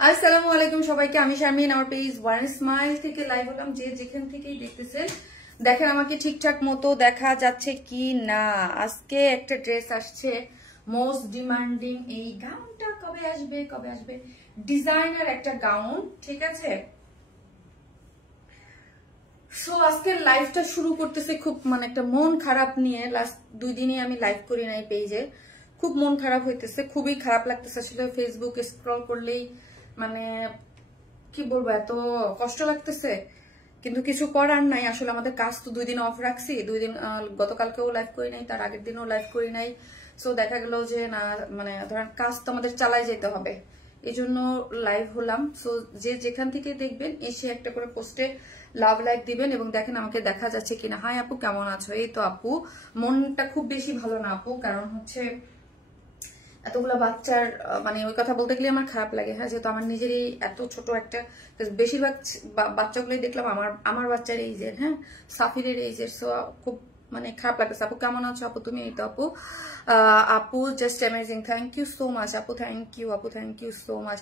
আসসালামু আলাইকুম সবাইকে, আমি শারমিন। আমার পেজ ওয়ান স্মাইল থেকে লাইভ হলাম। যে যেখান থেকেই দেখতেছেন দেখেন আমাকে ঠিকঠাক মতো দেখা যাচ্ছে কি না। আজকে একটা ড্রেস আসছে, মোস্ট ডিমান্ডিং। এই গাউনটা কবে আসবে কবে আসবে? ডিজাইনার একটা গাউন, ঠিক আছে। সো আজকের লাইভটা শুরু করতেছে খুব একটা মন খারাপ নিয়ে। লাস্ট 2 দিনই আমি লাইভ করি নাই পেজে। খুব মন খারাপ হইতেছে, খুবই খারাপ লাগতেছে। আসলে ফেসবুকে স্ক্রল করলেই কি বলবো, এত কষ্ট লাগতেছে, কিন্তু কিছু করার নাই। আসলে আমাদের কাজ তো 2 দিন অফ রাখছি। 2 দিন, গতকালকেও লাইভ করি নাই, তার আগের দিনও লাইভ করি নাই। সো দেখা গেল যে না, ধরেন কাজ তো আমাদের চালাই যেতে হবে, এই জন্য লাইভ হলাম। সো যে যেখান থেকে দেখবেন এসে একটা করে পোস্টে লাভ লাইক দিবেন এবং দেখেন আমাকে দেখা যাচ্ছে কিনা। হাই আপু, কেমন আছো? এই তো আপু, মনটা খুব বেশি ভালো না আপু, কারণ হচ্ছে এতগুলো বাচ্চার ওই কথা বলতে গেলে আমার খারাপ লাগে। হ্যাঁ, যেহেতু আমার নিজেরই এত ছোট একটা, বেশিরভাগ বাচ্চাগুলোই দেখলাম আমার বাচ্চার এইজের, হ্যাঁ, সাফিরের এইজের। সো খুব খারাপ লাগতেছে। আপু কেমন আছো আপু তুমি? এই তো আপু, আপু just amazing, thank you so much আপু, থ্যাংক ইউ আপু, thank you so much.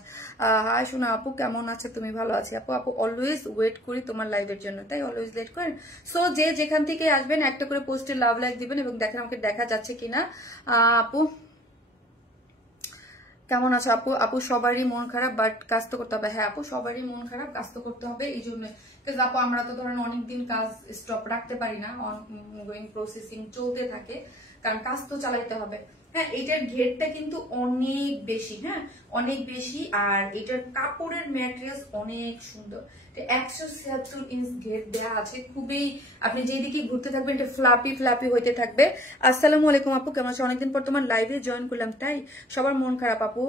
Hi শোনা আপু, কেমন আছে তুমি? ভালো আছি আপু। আপু অলওয়েজ ওয়েট করি তোমার লাইভের জন্য, তাই অলওয়েজ লেট করেন। সো যে যেখান থেকে আসবেন একটা করে পোস্টে লাভ লাইক দিবেন এবং দেখেন আমাকে দেখা যাচ্ছে কিনা। আপু কেমন আছো আপু? আপু সবারই মন খারাপ, বাট কাজ তো করতে হবে। হ্যাঁ আপু, সবারই মন খারাপ, কাজ তো করতে হবে। এই জন্য আপু আমরা তো ধরেন অনেকদিন কাজ স্টপ রাখতে পারি না, অনগোয়িং প্রসেসিং চলতে থাকে, কারণ কাজ তো চালাইতে হবে। হ্যাঁ, এটার ঘেরটা কিন্তু অনেক বেশি, হ্যাঁ অনেক বেশি। আর এটার কাপড়ের ম্যাটেরিয়ালস অনেক সুন্দর। 176 ইঞ্চ ঘের দেওয়া আছে, খুবই, আপনি যেদিকে ঘুরতে থাকবেন এটা ফ্লাপি ফ্লাপি হইতে থাকবে। আসসালামু আলাইকুম আপু, কেমন আছো? অনেকদিন পর তোমার লাইভে জয়েন করলাম, তাই সবার মন খারাপ আপু,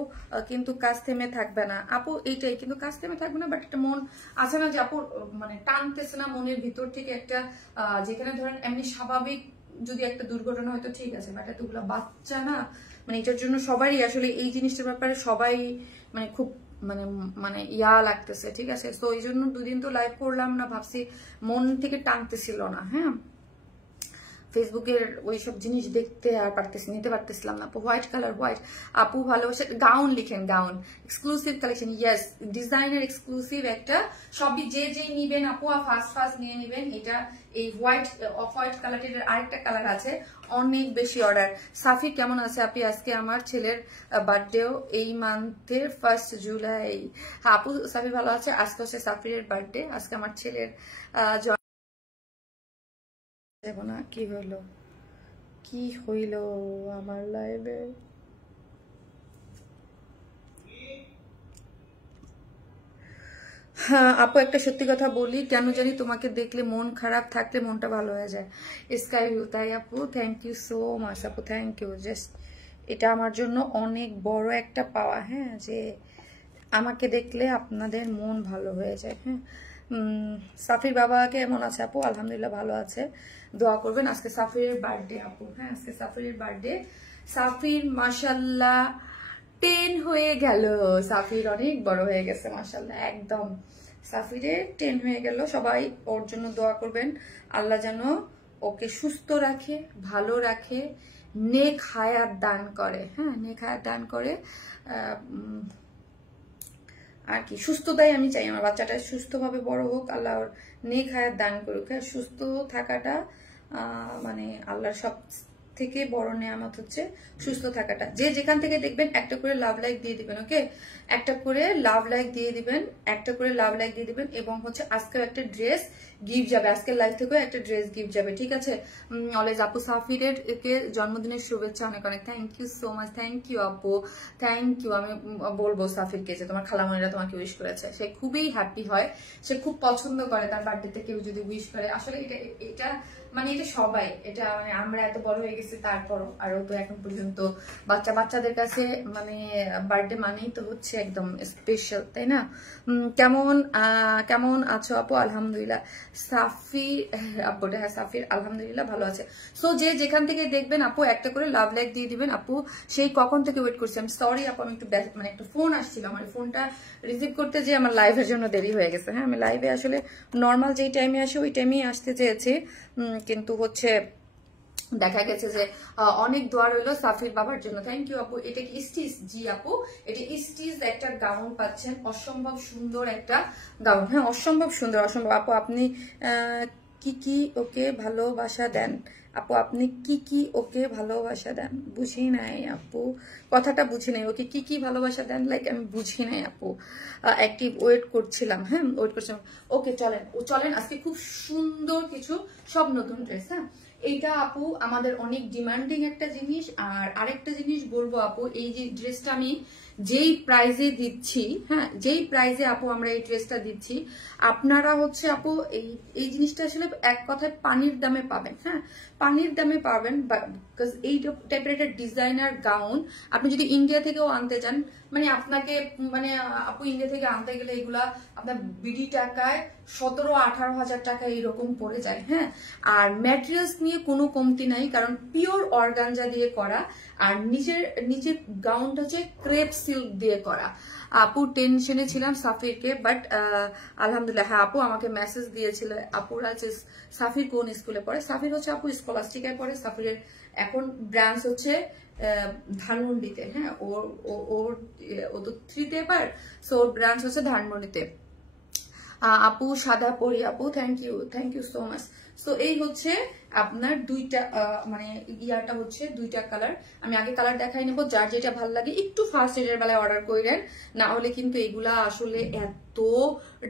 কিন্তু কাজ থেমে থাকবে না আপু। এইটাই, কিন্তু কাজ থেমে থাকবে না, বাট একটা মন আছে না যে আপু টানতেছে না মনের ভিতর থেকে একটা, যেখানে ধরেন এমনি স্বাভাবিক যদি একটা দুর্ঘটনা হয়তো ঠিক আছে, বাট এতগুলো বাচ্চা না, এটার জন্য সবারই আসলে এই জিনিসটার ব্যাপারে সবাই খুব ইয়া লাগতেছে, ঠিক আছে। তো এই জন্য 2 দিন তো লাইভ করলাম না, ভাবছি মন থেকে টানতেছিল না। হ্যাঁ, ফেসবুকের ওইসব জিনিস দেখতে আর নিতে পারতেছিলাম না। হোয়াইট কালার, হোয়াইট আপু ভালোবাসে। গাউন লিখেন, gown exclusive collection, yes designer exclusive একটা। সবই যে নিবেন আপু ফার্স্ট নিয়ে নিবেন। এটা এই হোয়াইট, অফ হোয়াইট কালারের আরেকটা কালার আছে, অনেক বেশি অর্ডার। সাফি কেমন আছে আপনি? আজকে আমার ছেলের বার্থডেও এই মান্থের 1 জুলাই। হ্যাঁ আপু, সাফি ভালো আছে। আজকে হচ্ছে সাফিরের বার্থডে, আজকে আমার ছেলের না। কি হইল আমার লাইভে? হ্যাঁ আপু, একটা সত্যি কথা বলি, কেন জানি তোমাকে দেখলে মন খারাপ থাকলে মনটা ভালো হয়ে যায়। স্কাই ভিউ, তাই আপু, থ্যাংক ইউ সো মাচ আপু, থ্যাংক ইউ। জাস্ট এটা আমার জন্য অনেক বড় একটা পাওয়া, হ্যাঁ, যে আমাকে দেখলে আপনাদের মন ভালো হয়ে যায়। হ্যাঁ, সাফির বাবা কেমন আছে আপু? আলহামদুলিল্লাহ ভালো আছে, দোয়া করবেন। আজকে সাফিরের বার্থডে আপু, হ্যাঁ আজকে সাফিরের বার্থডে। সাফির মাশাল্লাহ 10 হয়ে গেল। সাফির অনেক বড় হয়ে গেছে মাশাল্লাহ, একদম সাফিরের 10 হয়ে গেল। সবাই ওর জন্য দোয়া করবেন, আল্লাহ যেন ওকে সুস্থ রাখে, ভালো রাখে, নেক হায়াত দান করে। হ্যাঁ, নেক হায়াত দান করে। আর কি সুস্থতাই আমি চাই, আমার বাচ্চাটা সুস্থভাবে বড় হোক, আল্লাহ ওর নেক হায়াত দান করুক। হ্যাঁ, সুস্থ থাকাটা আল্লাহর সব থেকে বড় নেয়ামত হচ্ছে সুস্থ থাকাটা। যে যেখান থেকে দেখবেন একটা করে লাভ লাইক দিয়ে দিবেন, ওকে, একটা করে লাভ লাইক দিয়ে দিবেন, একটা করে লাভ লাইক দিয়ে দিবেন। এবং হচ্ছে আজকের একটা ড্রেস গিফট যাবে, আজকের লাইভ থেকেও একটা ড্রেস গিফট যাবে, ঠিক আছে। অলওয়েজ আপু সাফিরের কে জন্মদিনের শুভেচ্ছা অনেক অনেক, thank you so much, thank you আপু, থ্যাংক ইউ। আমি বলবো সাফিরকে যে তোমার খালামণিরা তোমাকে উইশ করেছে, সে খুবই হ্যাপি হয়, সে খুব পছন্দ করে তার বার্থডেতে কেউ যদি উইশ করে। আসলে এটা এটা সবাই, এটা আমরা এত বড় হয়ে গেছি গেছে, তারপরও আরো তো এখন পর্যন্ত বাচ্চাদের কাছে মানে বার্থডে মানেই তো হচ্ছে একদম স্পেশাল, তাই না? কেমন আছো আপু? আলহামদুলিল্লাহ। সাফি আপু, হ্যাঁ সাফির আলহামদুলিল্লাহ ভালো আছে। সো যে যেখান থেকে দেখবেন আপু একটা করে লাভ লাইক দিয়ে দিবেন। আপু সেই কখন থেকে ওয়েট করছি, আমি সরি আপু, আমি একটু মানে একটা ফোন আসছিল, আমার ফোনটা রিসিভ করতে যে আমার লাইভের জন্য দেরি হয়ে গেছে। হ্যাঁ, আমি লাইভে আসলে নর্মাল যেই টাইমে আসি ওই টাইমেই আসতে চেয়েছি, কিন্তু হচ্ছে দেখা গেছে যে অনেক দোয়া রইলো সাফির বাবার জন্য। থ্যাংক ইউ আপু। এটা কি স্টিচ? জি আপু, এটা স্টিচ একটা গাউন পাচ্ছেন, অসম্ভব সুন্দর একটা গাউন। হ্যাঁ, অসম্ভব সুন্দর, অসম্ভব। আপু আপনি কি ওকে ভালোবাসা দেন? আপু আপনি কি ওকে ভালোবাসা দেন? বুঝি নাই আপু, কথাটা বুঝি নাই। ওকে কি ভালোবাসা দেন, লাইক আমি বুঝি নাই আপু। অ্যাক্টিভ ওয়েট করছিলাম। হ্যাঁ, ওয়েট করছিলাম। ওকে চলেন আজকে খুব সুন্দর কিছু সব নতুন ড্রেস। হ্যাঁ, এইটা আপু আমাদের অনেক ডিমান্ডিং একটা জিনিস। আর আরেকটা জিনিস বলবো আপু, এই যে ড্রেসটা আমি যেই প্রাইজে দিচ্ছি, হ্যাঁ যেই প্রাইজে আপু আমরা এই ড্রেসটা দিচ্ছি, আপনারা হচ্ছে আপু এই জিনিসটা আসলে এক কথায় পানির দামে পাবেন। হ্যাঁ, পানির দামে পাবেন। বিকজ এই টাইপের একটা ডিজাইনার গাউন আপনি যদি ইন্ডিয়া থেকেও আনতে চান, মানে আপনাকে মানে আপু ইন্ডিয়া থেকে আনতে গেলে এগুলা আপনার বিডি টাকায় 17-18 হাজার টাকা এইরকম পড়ে যায়। হ্যাঁ, আর ম্যাটেরিয়ালস নিয়ে কোনো কমতি নাই, কারণ পিওর অর্গানজা দিয়ে করা, আর নিচের গাউনটা হচ্ছে ক্রেপ সিল্ক দিয়ে করা। আপু টেনশনে ছিলাম সাফিরকে, বাট আলহামদুলিল্লাহ। হ্যাঁ আপু আমাকে মেসেজ দিয়েছিল, আপুরা যে সাফির কোন স্কুলে পড়ে। সাফির হচ্ছে আপু স্কলাস্টিকায় পড়ে। সাফিরের এখন ব্রাঞ্চ হচ্ছে ধানমন্ডিতে। হ্যাঁ, ও তো 3-তে এবার, সো ওর ব্রাঞ্চ হচ্ছে ধানমন্ডিতে। আপু সাদা পরি আপু, thank you so much. So এই হচ্ছে আপনার দুইটা মানে ইয়াটা হচ্ছে দুইটা কালার। আমি আগে কালার দেখাই নেবো, যার যেটা ভালো লাগে একটু ফার্স্ট এজের বেলায় অর্ডার করেন, না হলে কিন্তু এগুলা আসলে এত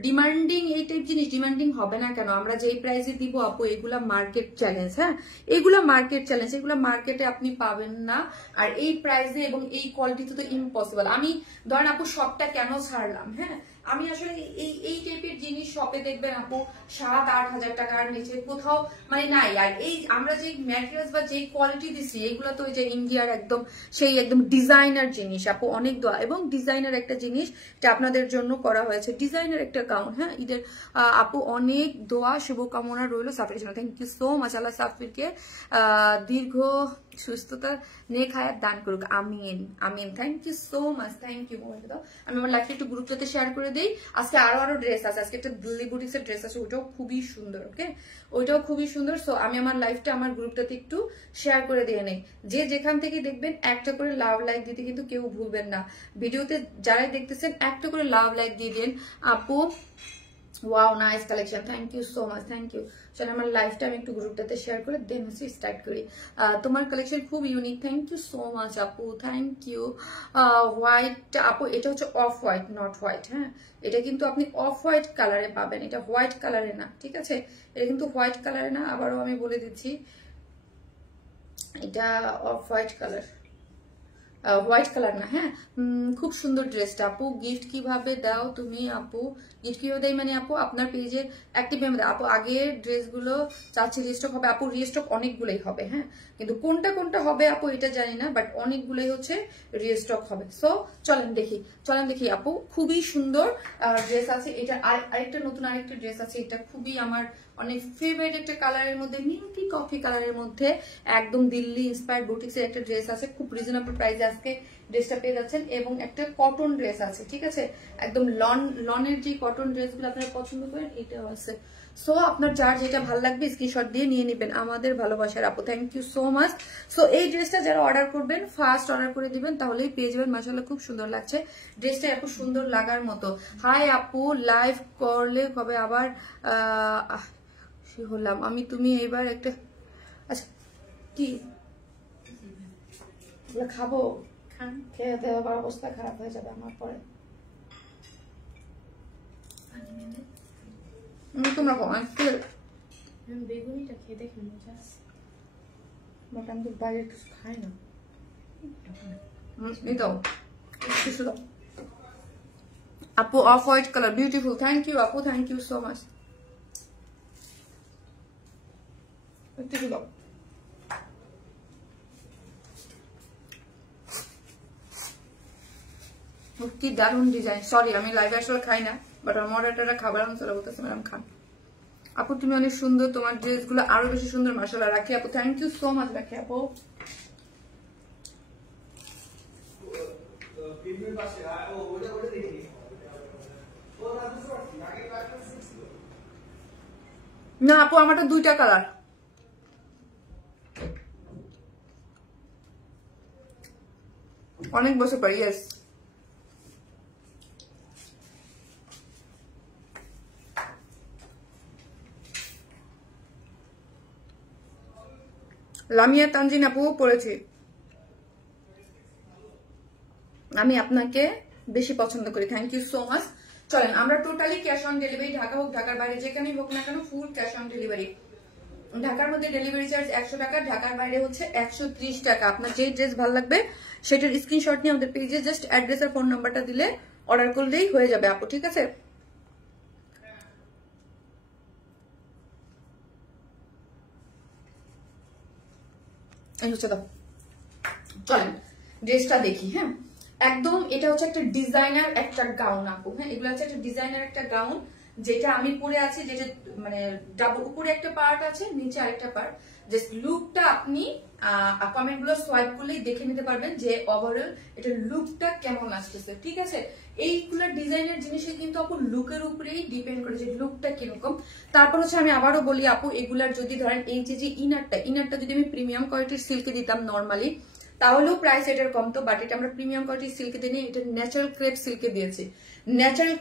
ডিমান্ডিং, এই টাইপ জিনিস ডিমান্ডিং হবে না কেন? আমরা যেই প্রাইসে দিব আপু, এগুলা মার্কেট চ্যালেঞ্জ। হ্যাঁ, এগুলা মার্কেট চ্যালেঞ্জ, এগুলা মার্কেটে আপনি পাবেন না। আর এই প্রাইসে এবং এই কোয়ালিটিতে তো ইম্পসিবল। আমি ধরেন আপু শপটা কেন ছাড়লাম, হ্যাঁ আমি আসলে এই টাইপের জিনিস শপে দেখবেন আপু 7-8 হাজার টাকার নিচে কোথাও মানে নাই। আর এই আমরা যে ম্যাটেরিয়ালস বা যে কোয়ালিটি দিচ্ছি, এগুলো তো ওই যে ইন্ডিয়ার একদম সেই একদম ডিজাইনার জিনিস আপু, অনেক দোয়া এবং ডিজাইনার একটা জিনিস এটা আপনাদের জন্য করা হয়েছে, ডিজাইনার একটা গাউন। হ্যাঁ, ঈদের আপু অনেক দোয়া শুভকামনা রইল সাফিরের জন্য। Thank you so much. আল্লাহ সাফিরকে দীর্ঘ সুস্থতা নেক হায়াত দান করুক, আমিন আমিন। Thank you so much, thank you. আমি আমার লাইফটা একটু গ্রুপটাতে শেয়ার করে দিই। আজকে আরো ড্রেস আছে, আজকে একটা দিল্লি বুটিক্সের ড্রেস আছে, ওটাও খুবই সুন্দর। ওকে, ওইটাও খুবই সুন্দর। সো আমি আমার লাইফটা আমার গ্রুপটাতে একটু শেয়ার করে দিয়ে নেই। যে যেখান থেকে দেখবেন একটা করে লাভ লাইক দিতে কিন্তু কেউ ভুলবেন না। ভিডিওতে যারাই দেখতেছেন একটা করে লাভ লাইক দিয়ে দিন আপু। Wow, nice collection, thank you so much, thank you. চলো আমার লাইফটা আমি একটু গ্রুপটাতে শেয়ার করে দেন হচ্ছে স্টার্ট করি। তোমার কালেকশন খুব unique, thank you so much আপু, থ্যাংক ইউ। হোয়াইট আপু, এটা হচ্ছে অফ হোয়াইট, নট হোয়াইট। হ্যাঁ, এটা কিন্তু আপনি অফ হোয়াইট কালারে পাবেন, এটা হোয়াইট কালারে না, ঠিক আছে? এটা কিন্তু হোয়াইট কালারে না, আবারও আমি বলে দিচ্ছি, এটা of white colour, white colour না। হ্যাঁ, খুব সুন্দর ড্রেসটা আপু। গিফট কিভাবে দাও তুমি আপু? গিফট কিভাবে দেয় মানে আপু আপনার পেজে অ্যাক্টিভ মেম্বার আপু, আগের ড্রেসগুলো চাচ্ছি রিস্টক হবে আপু, রিস্টক অনেকগুলোই হবে। হ্যাঁ, কিন্তু কোনটা হবে আপু এটা জানি না, বাট অনেকগুলোই হচ্ছে রিস্টক হবে। সো চলেন দেখি আপু, খুবই সুন্দর ড্রেস আছে। এটা আরেকটা নতুন আরেকটা ড্রেস আছে, এটা খুবই আমার অনেক ফেভারিট একটা কালারের মধ্যে, মিল্কি কফি কালারের মধ্যে, একদম দিল্লি ইন্সপায়ার্ড বুটিক্সের একটা ড্রেস আছে, খুব রিজনেবল প্রাইসে আজকে ড্রেসটা পেয়ে যাচ্ছেন। এবং একটা কটন ড্রেস আছে, ঠিক আছে, একদম লনের যে কটন ড্রেসগুলো আপনারা পছন্দ করেন এটাও আছে। সো আপনার যার যেটা ভালো লাগবে স্ক্রিনশট দিয়ে নিয়ে নেবেন। আমাদের ভালোবাসার আপু, thank you so much. So এই ড্রেসটা যারা অর্ডার করবেন ফার্স্ট অর্ডার করে দিবেন, তাহলেই পেয়ে যাবেন। মাশাআল্লাহ খুব সুন্দর লাগছে ড্রেসটা, এত সুন্দর লাগার মতো। হাই আপু, লাইভ করলে কবে আবার হলাম আমি, তুমি এবার একটা আচ্ছা কি খাবো, খান, খেয়ে দেওয়া আবার অবস্থা খারাপ হয়ে যাবে আমার পরে। তোমরা বেগুনিটা খেয়ে দেখি মজা আছে, বাট আমি তো বাইরে কিছু খাই না। দাও আপু, off white colour, beautiful, thank you আপু, থ্যাংক ইউ সো মাচ। কি দারুণ ডিজাইন। সরি আমি লাইভে আসলে খাই না, বাট আমার মডারেটররা খাবার আনসার বলতেছে ম্যাডাম খান। আপু তুমি অনেক সুন্দর, তোমার ড্রেসগুলো আরো বেশি সুন্দর মাশাআল্লাহ। রাখি আপু থ্যাংক ইউ সো মাচ। রাখি আপু না আপু আমারটা 2টা কালার। অনেক বছর পর, ইয়েস। লামিয়া তানজিন আপু পড়েছি। আমি আপনাকে বেশি পছন্দ করি, থ্যাংক ইউ সো মাচ। চলেন আমরা totally cash on delivery, Dhaka হোক ঢাকার বাইরে যেখানেই হোক না কেন ফুল ক্যাশ অন ডেলিভারি। ঢাকার মধ্যে ডেলিভারি চার্জ 100 টাকা, ঢাকার বাইরে হচ্ছে 130 টাকা। আপনার যে ড্রেস ভালো লাগবে সেটার স্ক্রিনশট নিয়ে আমাদের পেজে জাস্ট অ্যাড্রেস আর ফোন নাম্বারটা দিলে অর্ডার করলেই হয়ে যাবে আপু, ঠিক আছে? এই হচ্ছে দাও। চলেন ড্রেসটা দেখি। হ্যাঁ একদম এটা হচ্ছে একটা ডিজাইনার একটা গাউন আপু। হ্যাঁ এগুলো হচ্ছে একটা ডিজাইনার একটা গাউন যেটা আমি পরে আছি, যেটা মানে ডাবল উপরে একটা পার্ট আছে, নিচে আরেকটা পার্ট। জাস্ট লুকটা আপনি কমেন্ট গুলো সোয়াইপ করলেই দেখে নিতে পারবেন যে ওভারঅল এটা লুকটা কেমন আসতেছে, ঠিক আছে? এইগুলা ডিজাইনের জিনিসে কিন্তু আপু লুকের উপরেই ডিপেন্ড করে যে লুকটা কিরকম। তারপর হচ্ছে আমি আবারও বলি আপু, এগুলার যদি ধরেন এই যে ইনারটা যদি আমি প্রিমিয়াম কোয়ালিটির সিল্কে দিতাম নর্মালি তাহলেও প্রাইস এটার কমতো, বাট এটা আমরা প্রিমিয়াম কোয়ালিটির সিল্কে দিই, এটা ন্যাচারাল ক্রেপ সিল্কে দিয়েছি। ন্যাচারাল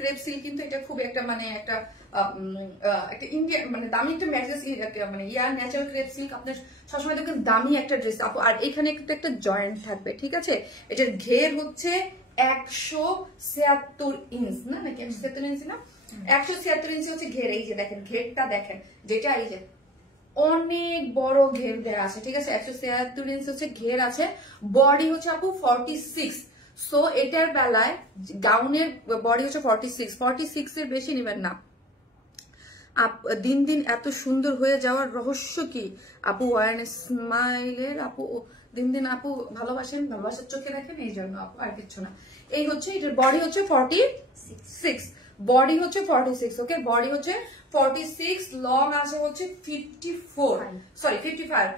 ক্রেপ সিল্ক কিন্তু এটা খুব একটা মানে একটা ইন্ডিয়ান মানে দামি একটা ম্যাট্রেস, মানে ন্যাচারাল ক্রেপ সিল্ক আপনার সবসময় দেখবেন দামি একটা ড্রেস আপু। আর এখানে একটা জয়েন্ট থাকবে, ঠিক আছে? এটার ঘের হচ্ছে 176 ইঞ্চ না, নাকি 176 ইঞ্চি না, 176 ইঞ্চি হচ্ছে ঘের। এই যে দেখেন ঘেরটা দেখেন, যেটা এই যে অনেক বড় ঘের দেওয়া আছে, ঠিক আছে? 176 ইঞ্চ হচ্ছে ঘের আছে। বডি হচ্ছে আপু 46। সো এটার বেলায় গাউনের বডি হচ্ছে 46 এর বেশি নেবেন না। দিন দিন এত সুন্দর হয়ে যাওয়ার রহস্য কি আপু? ওয়ান স্মাইলের আপু দিন দিন আপু ভালোবাসার চোখে দেখেন, এই জন্য আপু, আর কিছু না। এই হচ্ছে এটার বডি হচ্ছে 46, বডি হচ্ছে 46, ওকে? বডি হচ্ছে 46, লং আছে হচ্ছে 55।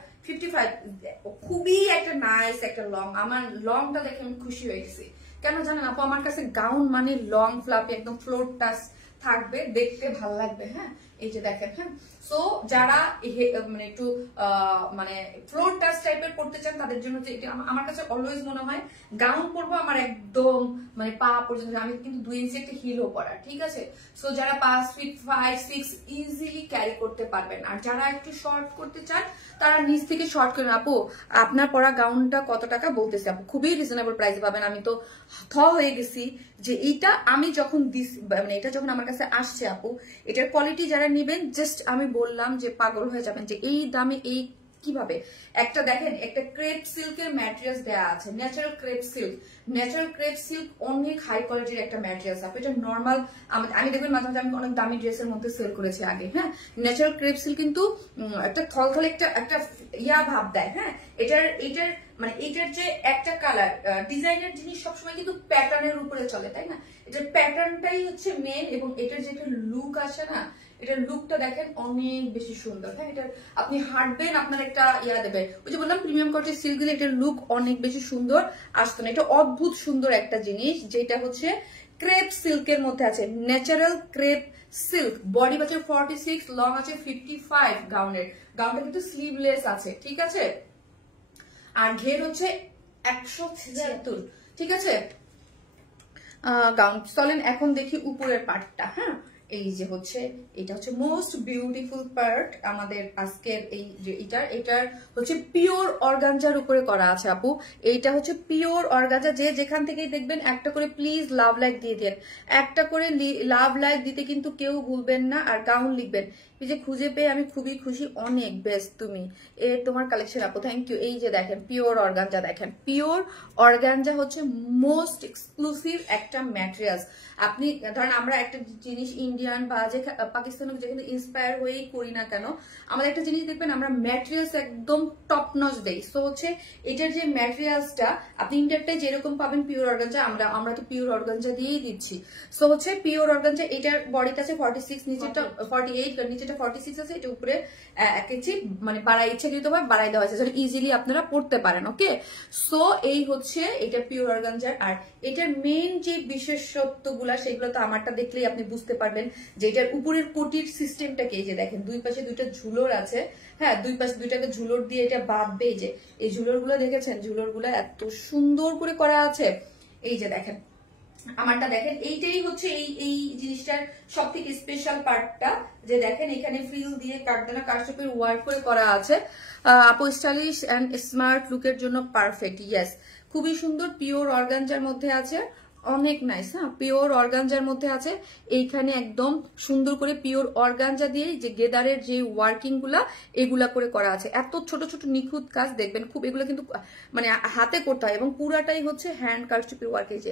খুবই একটা নাইস একটা লং। আমার লংটা দেখে আমি খুশি হয়ে গেছি। কেন জানেন আপু? আমার কাছে গাউন মানে লং ফ্লাপি একদম ফ্লোর টাচ থাকবে, দেখতে ভালো লাগবে। হ্যাঁ এই যে দেখেন। হ্যাঁ সো যারা মানে একটু মানে ফ্লোর টাচ টাইপের করতে চান তাদের জন্য যে এটা আমার কাছে অলওয়েজ মনে হয় গাউন পরবো আমার একদম মানে পা পর্যন্ত, আমি কিন্তু 2 ইঞ্চি একটা হিলও পরা, ঠিক আছে? সো যারা 5 ফিট 5, 6 ইজিলি ক্যারি করতে পারবেন। আর যারা একটু শর্ট করতে চান তারা নিচ থেকে শর্ট করেন। আপু আপনার পরা গাউনটা কত টাকা বলতেছে আপু? খুবই রিজনেবল প্রাইসে পাবেন। আমি তো হয়ে গেছি যে এইটা আমি যখন মানে এটা যখন আমার কাছে আসছে আপু, এটার কোয়ালিটি যারা নেবেন জাস্ট আমি বললাম যে পাগল হয়ে যাবেন যে এই দামে এই কিভাবে। একটা দেখেন একটা ক্রেপ সিল্কের ম্যাটেরিয়ালস দেওয়া আছে, ন্যাচারাল ক্রেপ সিল্ক অনেক হাই কোয়ালিটির একটা ম্যাটেরিয়ালস আপু। এটা নর্মাল আমি দেখবেন মাঝে মাঝে আমি অনেক দামি ড্রেসের মধ্যে সেল করেছি আগে। হ্যাঁ ন্যাচারাল ক্রেপ সিল্ক কিন্তু একটা থলথলে একটা ভাব দেয়। হ্যাঁ এটার মানে এটার যে একটা কালার ডিজাইনের জিনিস সবসময় কিন্তু প্যাটার্নের উপরে চলে, তাই না? এটার প্যাটার্নটাই হচ্ছে মেন, এবং এটার যে একটা লুক আসে না, এটার লুকটা দেখেন অনেক বেশি সুন্দর। হ্যাঁ এটা আপনি হাঁটবেন আপনার একটা দেবে, ওই যে বললাম প্রিমিয়াম কোয়ালিটির সিল্ক দিলে এটার লুক অনেক বেশি সুন্দর আসতো না। এটা অদ্ভুত সুন্দর একটা জিনিস যেটা হচ্ছে ক্রেপ সিল্কের মধ্যে আছে, ন্যাচারাল ক্রেপ সিল্ক। বডি আছে 46, লং আছে 55। গাউনটা কিন্তু স্লিভলেস আছে, ঠিক আছে? আর ঘের হচ্ছে 176, ঠিক আছে? গাউন। চলেন এখন দেখি উপরের পার্টটা। হ্যাঁ এই যে হচ্ছে এটা হচ্ছে মোস্ট বিউটিফুল পার্ট আমাদের আজকের এই যে এটার হচ্ছে পিওর অর্গানজার উপরে করা আছে আপু। এইটা হচ্ছে পিওর অর্গানজা। যে যেখান থেকেই দেখবেন একটা করে প্লিজ লাভ লাইক দিয়ে দেন, একটা করে লাভ লাইক দিতে কিন্তু কেউ ভুলবেন না। আর গাউন লিখবেন, এই যে খুঁজে পেয়ে আমি খুবই খুশি, অনেক বেস্ট তুমি তোমার কালেকশন আপু, থ্যাংক ইউ। এই যে দেখেন পিওর অর্গানজা, দেখেন পিওর অর্গানজা হচ্ছে মোস্ট এক্সক্লুসিভ একটা ম্যাটেরিয়ালস। আপনি ধরেন আমরা একটা জিনিস ইন্ডিয়ান বা যে পাকিস্তান যেখানে ইন্সপায়ার হয়েই করি না কেন, আমাদের একটা জিনিস দেখবেন আমরা ম্যাটেরিয়ালস একদম টপ নচ দেই। সো হচ্ছে এটার যে ম্যাটেরিয়ালসটা আপনি ইন্ডিয়ারটাই যেরকম পাবেন পিওর অর্গানজা, আমরা তো পিওর অর্গানজা দিয়েই দিচ্ছি। সো হচ্ছে পিওর অর্গানজা, এটার বডিটা আছে 46, নিচেটা 48, নিচেটা 46 আছে, এটা উপরে 1 ইঞ্চি মানে বাড়াই ইচ্ছা দিতে হবে, বাড়াই দেওয়া হয়েছে, ইজিলি আপনারা পড়তে পারেন। ওকে, সো এই হচ্ছে এটা পিওর অর্গানজার। আর এটার মেইন যে বিশেষত্বগুলা সেগুলো তো আমারটা দেখলেই আপনি বুঝতে পারবেন যে এটার উপরের কোটির সিস্টেমটাকে, এই যে দেখেন দুই পাশে দুইটা ঝুলর আছে, হ্যাঁ দুই পাশে দুইটাকে ঝুলর দিয়ে এটা বাঁধবে। এই যে এই ঝুলর গুলো দেখেছেন, ঝুলর গুলো এত সুন্দর করে করা আছে। এই যে দেখেন আমারটা দেখেন, এইটাই হচ্ছে এই জিনিসটার সব থেকে স্পেশাল পার্টটা, যে দেখেন এখানে ফ্রিল দিয়ে কাটদানা কারচুপির ওয়ার্ক করে করা আছে। আপু স্টাইলিশ এন্ড স্মার্ট লুকের জন্য পারফেক্ট। ইয়েস, খুবই সুন্দর, পিওর অর্গানজার মধ্যে আছে, অনেক নাইস। হ্যাঁ, পিওর অর্গানজার মধ্যে আছে, এইখানে একদম সুন্দর করে পিওর অর্গানজা দিয়ে যে গেদারের যে ওয়ার্কিং গুলা এগুলা করে করা আছে। এত ছোট ছোট নিখুঁত কাজ দেখবেন, খুব এগুলো কিন্তু মানে হাতে করতে হয় এবং পুরাটাই হচ্ছে হ্যান্ড কারচুপির ওয়ার্ক। এই যে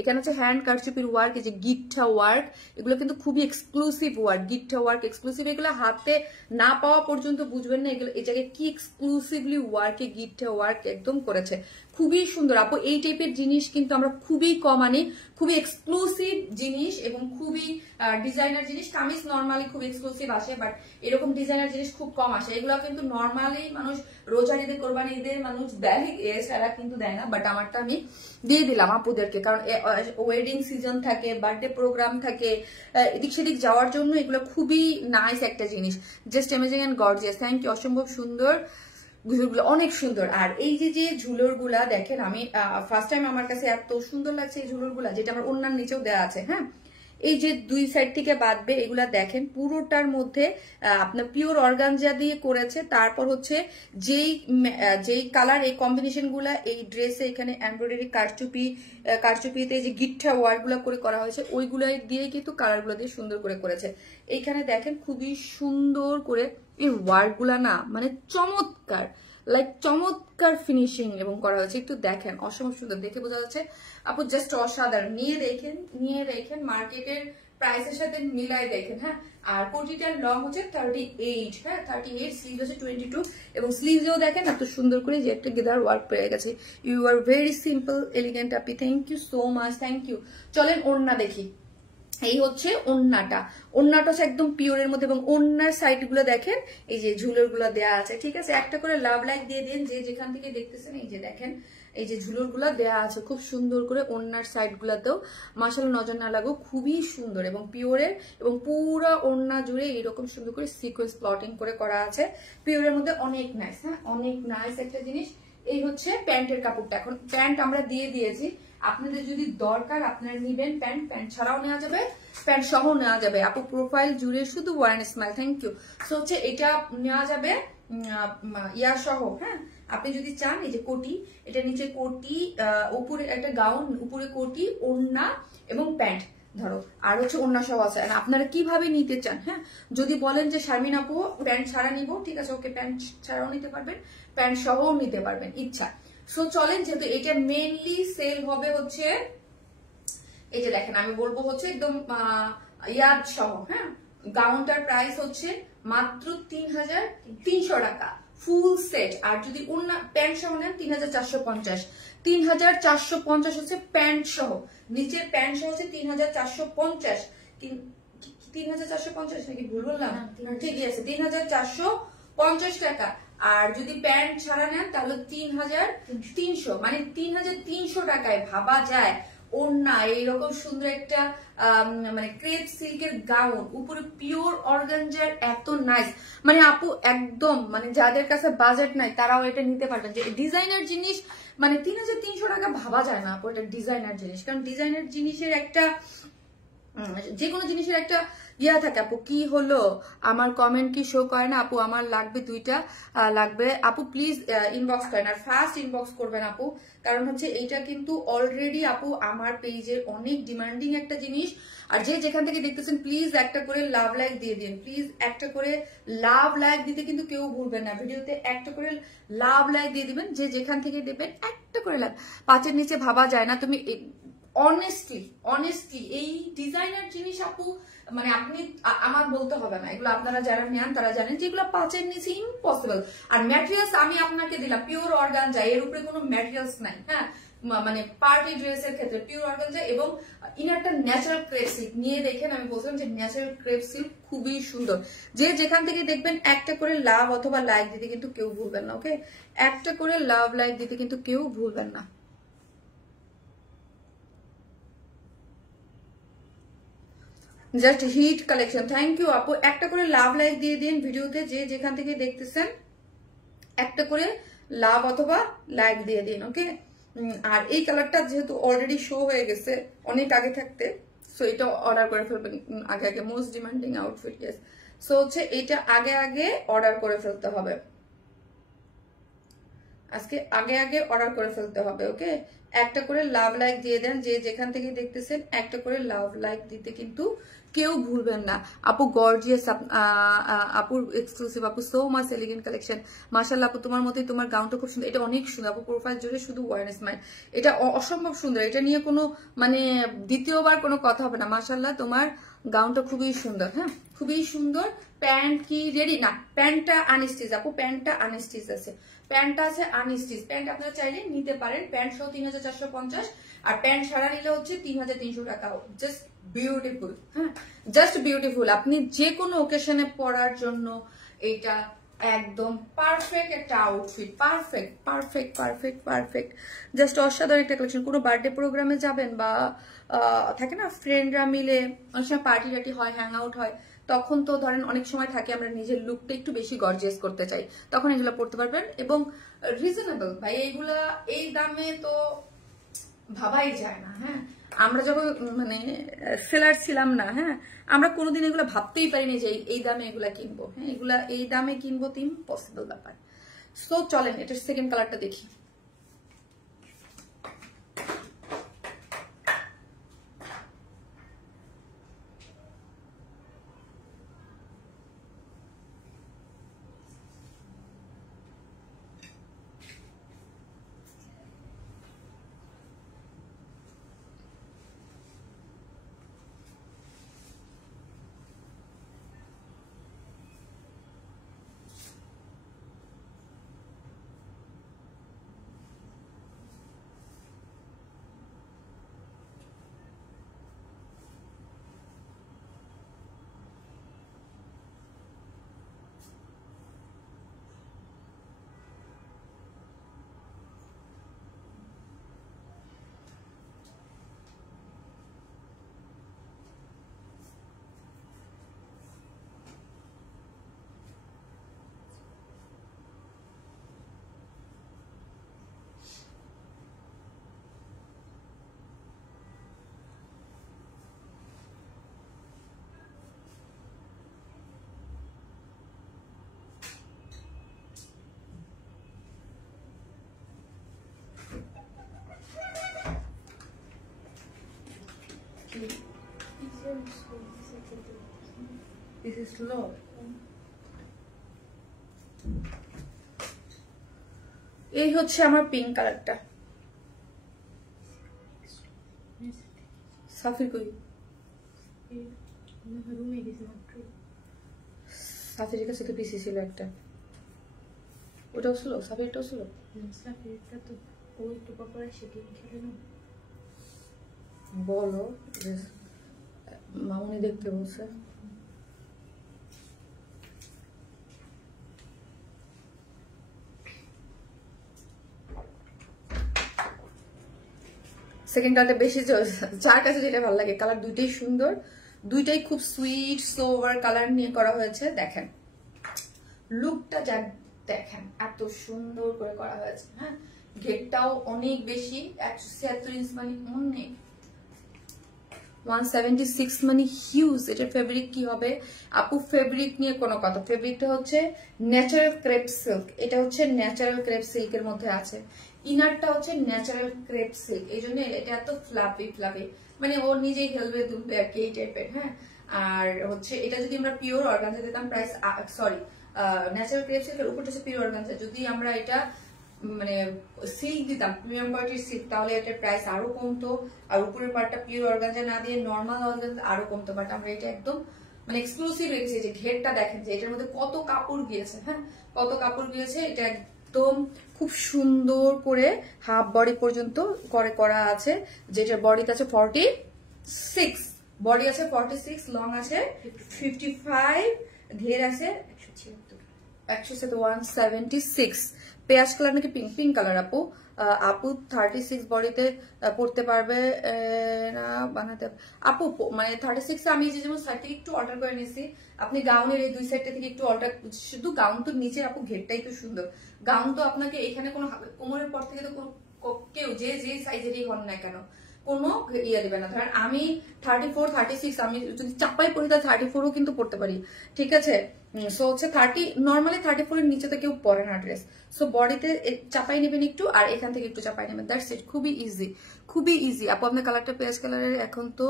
এখানে হচ্ছে হ্যান্ড কারচুপির ওয়ার্ক, এই যে গিট্টা ওয়ার্ক, এগুলো কিন্তু খুবই এক্সক্লুসিভ ওয়ার্ক। গিট্টা ওয়ার্ক এক্সক্লুসিভ, এগুলো হাতে না পাওয়া পর্যন্ত বুঝবেন না এগুলো এই জায়গায় কি এক্সক্লুসিভলি ওয়ার্কে গিট্টা ওয়ার্ক একদম করেছে। খুবই সুন্দর আপু, এই টাইপের জিনিস কিন্তু আমরা খুবই কম আনি, খুবই এক্সক্লুসিভ জিনিস এবং খুবই ডিজাইনার জিনিস। কামিজ নর্মালি খুব এক্সক্লুসিভ আসে, বাট এরকম ডিজাইনার জিনিস খুব কম আসে। এগুলো কিন্তু নর্মালি মানুষ রোজার ঈদে, কোরবানি ঈদে মানুষ দেয়, এছাড়া কিন্তু দেয় না। বাট আমারটা আমি দিয়ে দিলাম আপুদেরকে, কারণ ওয়েডিং সিজন থাকে, বার্থডে প্রোগ্রাম থাকে, এদিক সেদিক যাওয়ার জন্য এগুলো খুবই নাইস একটা জিনিস। Just amazing and gorgeous. Thank you, অসম্ভব সুন্দর, ঝুলগুলো অনেক সুন্দর। আর এই যে ঝুলর গুলা দেখেন, আমি ফার্স্ট টাইম আমার কাছে এত সুন্দর লাগছে এই ঝুলর গুলা, যেটা আমার অন্যান্য নিচেও দেওয়া আছে। হ্যাঁ, এই যে দুই সাইড থেকে বাঁধবে এগুলা দেখেন, পুরোটার মধ্যে আপনার পিওর অর্গানজা দিয়ে করেছে। তারপর হচ্ছে যেই কালার, এই কম্বিনেশন গুলা এই ড্রেসে এখানে এমব্রয়ডারি কারচুপিতে যে গিট্টা ওয়ার্ক গুলা করে করা হয়েছে, ওইগুলাই দিয়ে কিন্তু কালার গুলো দিয়ে সুন্দর করে করেছে। এইখানে দেখেন খুবই সুন্দর করে এই ওয়ার্ক গুলা, না মানে চমৎকার, লাইক চমৎকার ফিনিশিং এবং করা হয়েছে। একটু দেখেন, অসম্ভব সুন্দর, দেখে বোঝা যাচ্ছে আপু জাস্ট অসাধারণ। নিয়ে দেখেন মার্কেটের প্রাইসের সাথে মিলাই দেখেন। হ্যাঁ, আর কোটিটার লং হচ্ছে 38, হ্যাঁ 38, স্লিভ হচ্ছে 22 এবং স্লিভেও দেখেন এত সুন্দর করে যে একটা গেদার ওয়ার্ক পেয়ে গেছে। You are very simple elegant আপি, thank you so much, thank you. চলেন ওড়না দেখি। এই হচ্ছে ওড়নাটা হচ্ছে একদম পিওরের মধ্যে এবং ওড়নার সাইড গুলো দেখেন, এই যে ঝুলোর গুলো দেওয়া আছে। ঠিক আছে, একটা করে লাভ লাইক দিয়ে দিন যে যেখান থেকে দেখতেছেন। এই যে দেখেন এই যে ঝুলোর গুলা দেওয়া আছে খুব সুন্দর করে ওড়নার সাইড গুলাতেও, মাশাআল্লাহ নজর না লাগো, খুবই সুন্দর এবং পিওরের, এবং পুরো ওড়না জুড়ে এরকম সুন্দর করে সিকোয়েন্স প্লটিং করে করা আছে। পিওরের মধ্যে অনেক নাইস। হ্যাঁ, অনেক নাইস একটা জিনিস। এই হচ্ছে প্যান্টের কাপড়টা। এখন প্যান্ট আমরা দিয়ে দিয়েছি, আপনাদের যদি দরকার আপনারা নিবেন, প্যান্ট ছাড়াও নেওয়া যাবে, প্যান্ট সহ নেওয়া যাবে। আপু প্রোফাইল জুড়ে শুধু one smile, thank you. So হচ্ছে এটা নেওয়া যাবে ইয়া সহ। হ্যাঁ, আপনি যদি চান, এই যে কোটি, এটা নিচে কোটি, উপরে একটা গাউন, উপরে কোটি, ওড়না এবং প্যান্ট ধরো, আর হচ্ছে ওড়না সহ আছে। আপনারা কিভাবে নিতে চান? হ্যাঁ, যদি বলেন যে শারমিন আপু প্যান্ট ছাড়া নিবো, ঠিক আছে, ওকে প্যান্ট ছাড়াও নিতে পারবেন, প্যান্ট সহও নিতে পারবেন ইচ্ছা। সো চলেন, যেহেতু এটা মেইনলি সেল হবে হচ্ছে, এই যে দেখেন আমি বলবো হচ্ছে একদম ইয়াদ সহ। হ্যাঁ, গাউনটার প্রাইস হচ্ছে মাত্র 3300 টাকা ফুল সেট। আর যদি অন্য প্যান্ট সহ নেন 3450, 3450 হচ্ছে প্যান্ট সহ, নিচের প্যান্ট সহ হচ্ছে 3450, 3450 নাকি ভুল বললাম? ঠিকই আছে, 3450 টাকা। আর যদি প্যান্ট ছাড়া নেন তাহলে 3300, মানে 3300 টাকায় ভাবা যায় ওড়না, এইরকম সুন্দর একটা মানে ক্রেপ সিল্কের গাউন, উপরে পিওর অর্গানজার, এত নাইস। মানে আপু একদম মানে যাদের কাছে বাজেট নাই তারাও এটা নিতে পারবেন। যে ডিজাইনার জিনিস মানে 3300 টাকা ভাবা যায় না আপু, এটা ডিজাইনার জিনিস। কারণ ডিজাইনার জিনিসের একটা, যে কোনো জিনিসের একটা ইয়া থাকে। আপু কি হলো, আমার কমেন্ট কি শো করে না? আপু আমার লাগবে, দুইটা লাগবে আপু, প্লিজ ইনবক্স করেন, আর ফার্স্ট ইনবক্স করবেন আপু। কারণ হচ্ছে এইটা কিন্তু অলরেডি আপু আমার পেজে অনেক ডিমান্ডিং একটা জিনিস। আর যে যেখান থেকে দেখতেছেন প্লিজ একটা করে লাভ লাইক দিয়ে দিন, প্লিজ একটা করে লাভ লাইক দিতে কিন্তু কেউ ভুলবেন না। ভিডিওতে একটা করে লাভ লাইক দিয়ে দিবেন, যে যেখান থেকে দেবেন একটা করে লাভ। 5-এর নিচে ভাবা যায় না। তুমি অনেস্টলি এই ডিজাইনার জিনিস আপু মানে আপনি আমার বলতে হবে না, এগুলো আপনারা যারা নেন তারা জানেন যে এগুলো 5 এর নিচে ইম্পসিবল। আর ম্যাটেরিয়ালস আমি আপনাকে দিলাম পিওর অর্গানজা, এর উপরে কোনো ম্যাটেরিয়ালস নাই, হ্যাঁ মানে পার্টি ড্রেসের ক্ষেত্রে পিওর অর্গানজা এবং ইনারটা ন্যাচারাল ক্রেপ সিল্ক নিয়ে দেখেন। আমি বলছিলাম যে ন্যাচারাল ক্রেপ সিল্ক খুবই সুন্দর। যে যেখান থেকে দেখবেন একটা করে লাভ অথবা লাইক দিতে কিন্তু কেউ ভুলবেন না, ওকে? একটা করে লাভ লাইক দিতে কিন্তু কেউ ভুলবেন না। Just hit collection, thank you আপু। একটা করে লাভ লাইক দিয়ে দিন ভিডিওতে, যে যেখান থেকে দেখতেছেন একটা করে লাভ অথবা লাইক দিয়ে দিন, ওকে? আর এই কালারটা যেহেতু অলরেডি শো হয়ে গেছে অনেক আগে থাকতে, সো এটা অর্ডার করে ফেলবেন আগে আগে। Most demanding outfit, yes. So হচ্ছে এটা আগে আগে অর্ডার করে ফেলতে হবে, আজকে আগে আগে অর্ডার করে ফেলতে হবে, ওকে? একটা করে লাভ লাইক দিয়ে দেন, যে যেখান থেকে দেখতেছেন একটা করে লাভ লাইক দিতে কিন্তু কেউ ভুলবেন না। আপু গর্জিয়াস, আপুর এক্সক্লুসিভ, আপু সো মাচ এলিগেন্ট কালেকশন, মাশাআল্লাহ আপু তোমার মতোই, তোমার গাউনটা খুব সুন্দর, এটা অনেক সুন্দর আপু, প্রোফাইল জুড়ে শুধু ওয়ারনেস মাইন্ড, এটা অসম্ভব সুন্দর, এটা নিয়ে কোনো মানে দ্বিতীয়বার কোনো কথা হবে না। মাশাআল্লাহ তোমার গাউনটা খুবই সুন্দর, হ্যাঁ খুবই সুন্দর। প্যান্ট কি রেডি? না, প্যান্টটা আনস্টিচ আপু, প্যান্টটা আনস্টিচ আছে, প্যান্টটা আছে আনস্টিচ। প্যান্ট আপনারা চাইলে নিতে পারেন, প্যান্ট সহ 3450, আর প্যান্ট ছাড়া নিলে হচ্ছে 3300 টাকা। জাস্ট বিউটিফুল, হ্যাঁ জাস্ট বিউটিফুল। আপনি যে কোনো ওকেশনে পরার জন্য এটা একদম পারফেক্ট একটা outfit, perfect perfect perfect perfect, just অসাধারণ একটা কালেকশন। কোনো বার্থডে প্রোগ্রামে যাবেন বা থাকে না ফ্রেন্ডরা মিলে অনেক সময় পার্টি টার্টি হয়, হ্যাং আউট হয়, তখন তো ধরেন অনেক সময় থাকে আমরা নিজের লুকটা একটু বেশি গর্জিয়াস করতে চাই, তখন এগুলো পড়তে পারবেন এবং রিজনেবল। ভাই এইগুলা এই দামে তো ভাবাই যায় না, হ্যাঁ আমরা যখন মানে সেলার ছিলাম না, হ্যাঁ আমরা কোনোদিন এগুলো ভাবতেই পারিনি যে এই দামে এগুলা কিনবো, হ্যাঁ এগুলা এই দামে কিনবো তো ইম্পসিবল ব্যাপার। সো চলেন এটার সেকেন্ড কালারটা দেখি। This is low. এই হচ্ছে আমার পিঙ্ক কালারটা। সাফির কই? সাফিরের কাছে তো পিসি ছিল একটা, ওটাও ছিল, সাফিরটাও ছিল। সাফিরটা তো ওই একটু পরে সেদিন খেলে না বলো, মামুনি দেখতে বলছে। সেকেন্ড কালারটা বেশি, যার কাছে যেটা ভালো লাগে, কালার দুইটাই সুন্দর, দুইটাই খুব সুইট সোভার কালার নিয়ে করা হয়েছে। দেখেন লুকটা যা দেখেন, এত সুন্দর করে করা হয়েছে, হ্যাঁ ঘেরটাও অনেক বেশি, 176 ইঞ্চ মানে অনেক, 176 মানে হিউজ। এটার ফেব্রিক কি হবে আপু? ফেব্রিক নিয়ে কোনো কথা, ফেব্রিকটা হচ্ছে ন্যাচারাল ক্রেপ সিল্ক, এটা হচ্ছে ন্যাচারাল ক্রেপ সিল্কের মধ্যে আছে। ইনারটা হচ্ছে ন্যাচারাল ক্রেপ সিল্ক, এই জন্য এটা এত ফ্লাফি ফ্লাফি, মানে ওর নিজেই খেলবে দুলবে আর কি এই টাইপের, হ্যাঁ। আর হচ্ছে এটা যদি আমরা পিওর অর্গানজা দিতাম প্রাইস, সরি ন্যাচারাল ক্রেপ সিল্কের উপরটা হচ্ছে পিওর অর্গানজা, যদি আমরা এটা মানে সিল্ক দিতাম, প্রিমিয়াম কোয়ালিটির সিল্ক, তাহলে এটার প্রাইস আরো কমতো, আর উপরের পার্টটা পিওর অর্গানজা না দিয়ে নর্মাল অর্গানজা আরো কমতো। বাট আমরা এটা একদম মানে এক্সক্লুসিভ রেখেছি। যে ঘেরটা দেখেন যে এটার মধ্যে কত কাপড় গিয়েছে, হ্যাঁ কত কাপড় গিয়েছে। এটা একদম খুব সুন্দর করে হাফ বডি পর্যন্ত করা আছে, যেটার বডিতে আছে 46, বডি আছে 46, লং আছে 55, ঘের আছে 176। পেঁয়াজ কালার নাকি পিঙ্ক কালার আপু? আপু 36 বডিতে পড়তে পারবে না বানাতে আপু? মানে 36 আমি যেমন সাইড থেকে একটু অল্টার করে নিয়েছি, আপনি গাউনের এই দুই সাইডটা থেকে একটু অল্টার, শুধু গাউন তো নিচে আপু ঘেরটাই তো সুন্দর। গাউন তো আপনাকে এখানে কোনো কোমরের পর থেকে তো কেউ যে সাইজেরই হন না কেন কোনো ইয়ে দেবে না। ধরেন আমি 34, 36 আমি যদি চাপাই পড়ি তাহলে 34ও কিন্তু পড়তে পারি, ঠিক আছে। সো হচ্ছে 30, নর্মালি 34 এর নিচে তো কেউ পরে না ড্রেস। সো বডিতে চাপাই নেবেন একটু, আর এখান থেকে একটু চাপাই নেবেন, দ্যাটস ইট। খুবই ইজি, খুবই ইজি আপু। আপনার কালারটা পেঁয়াজ কালারের, এখন তো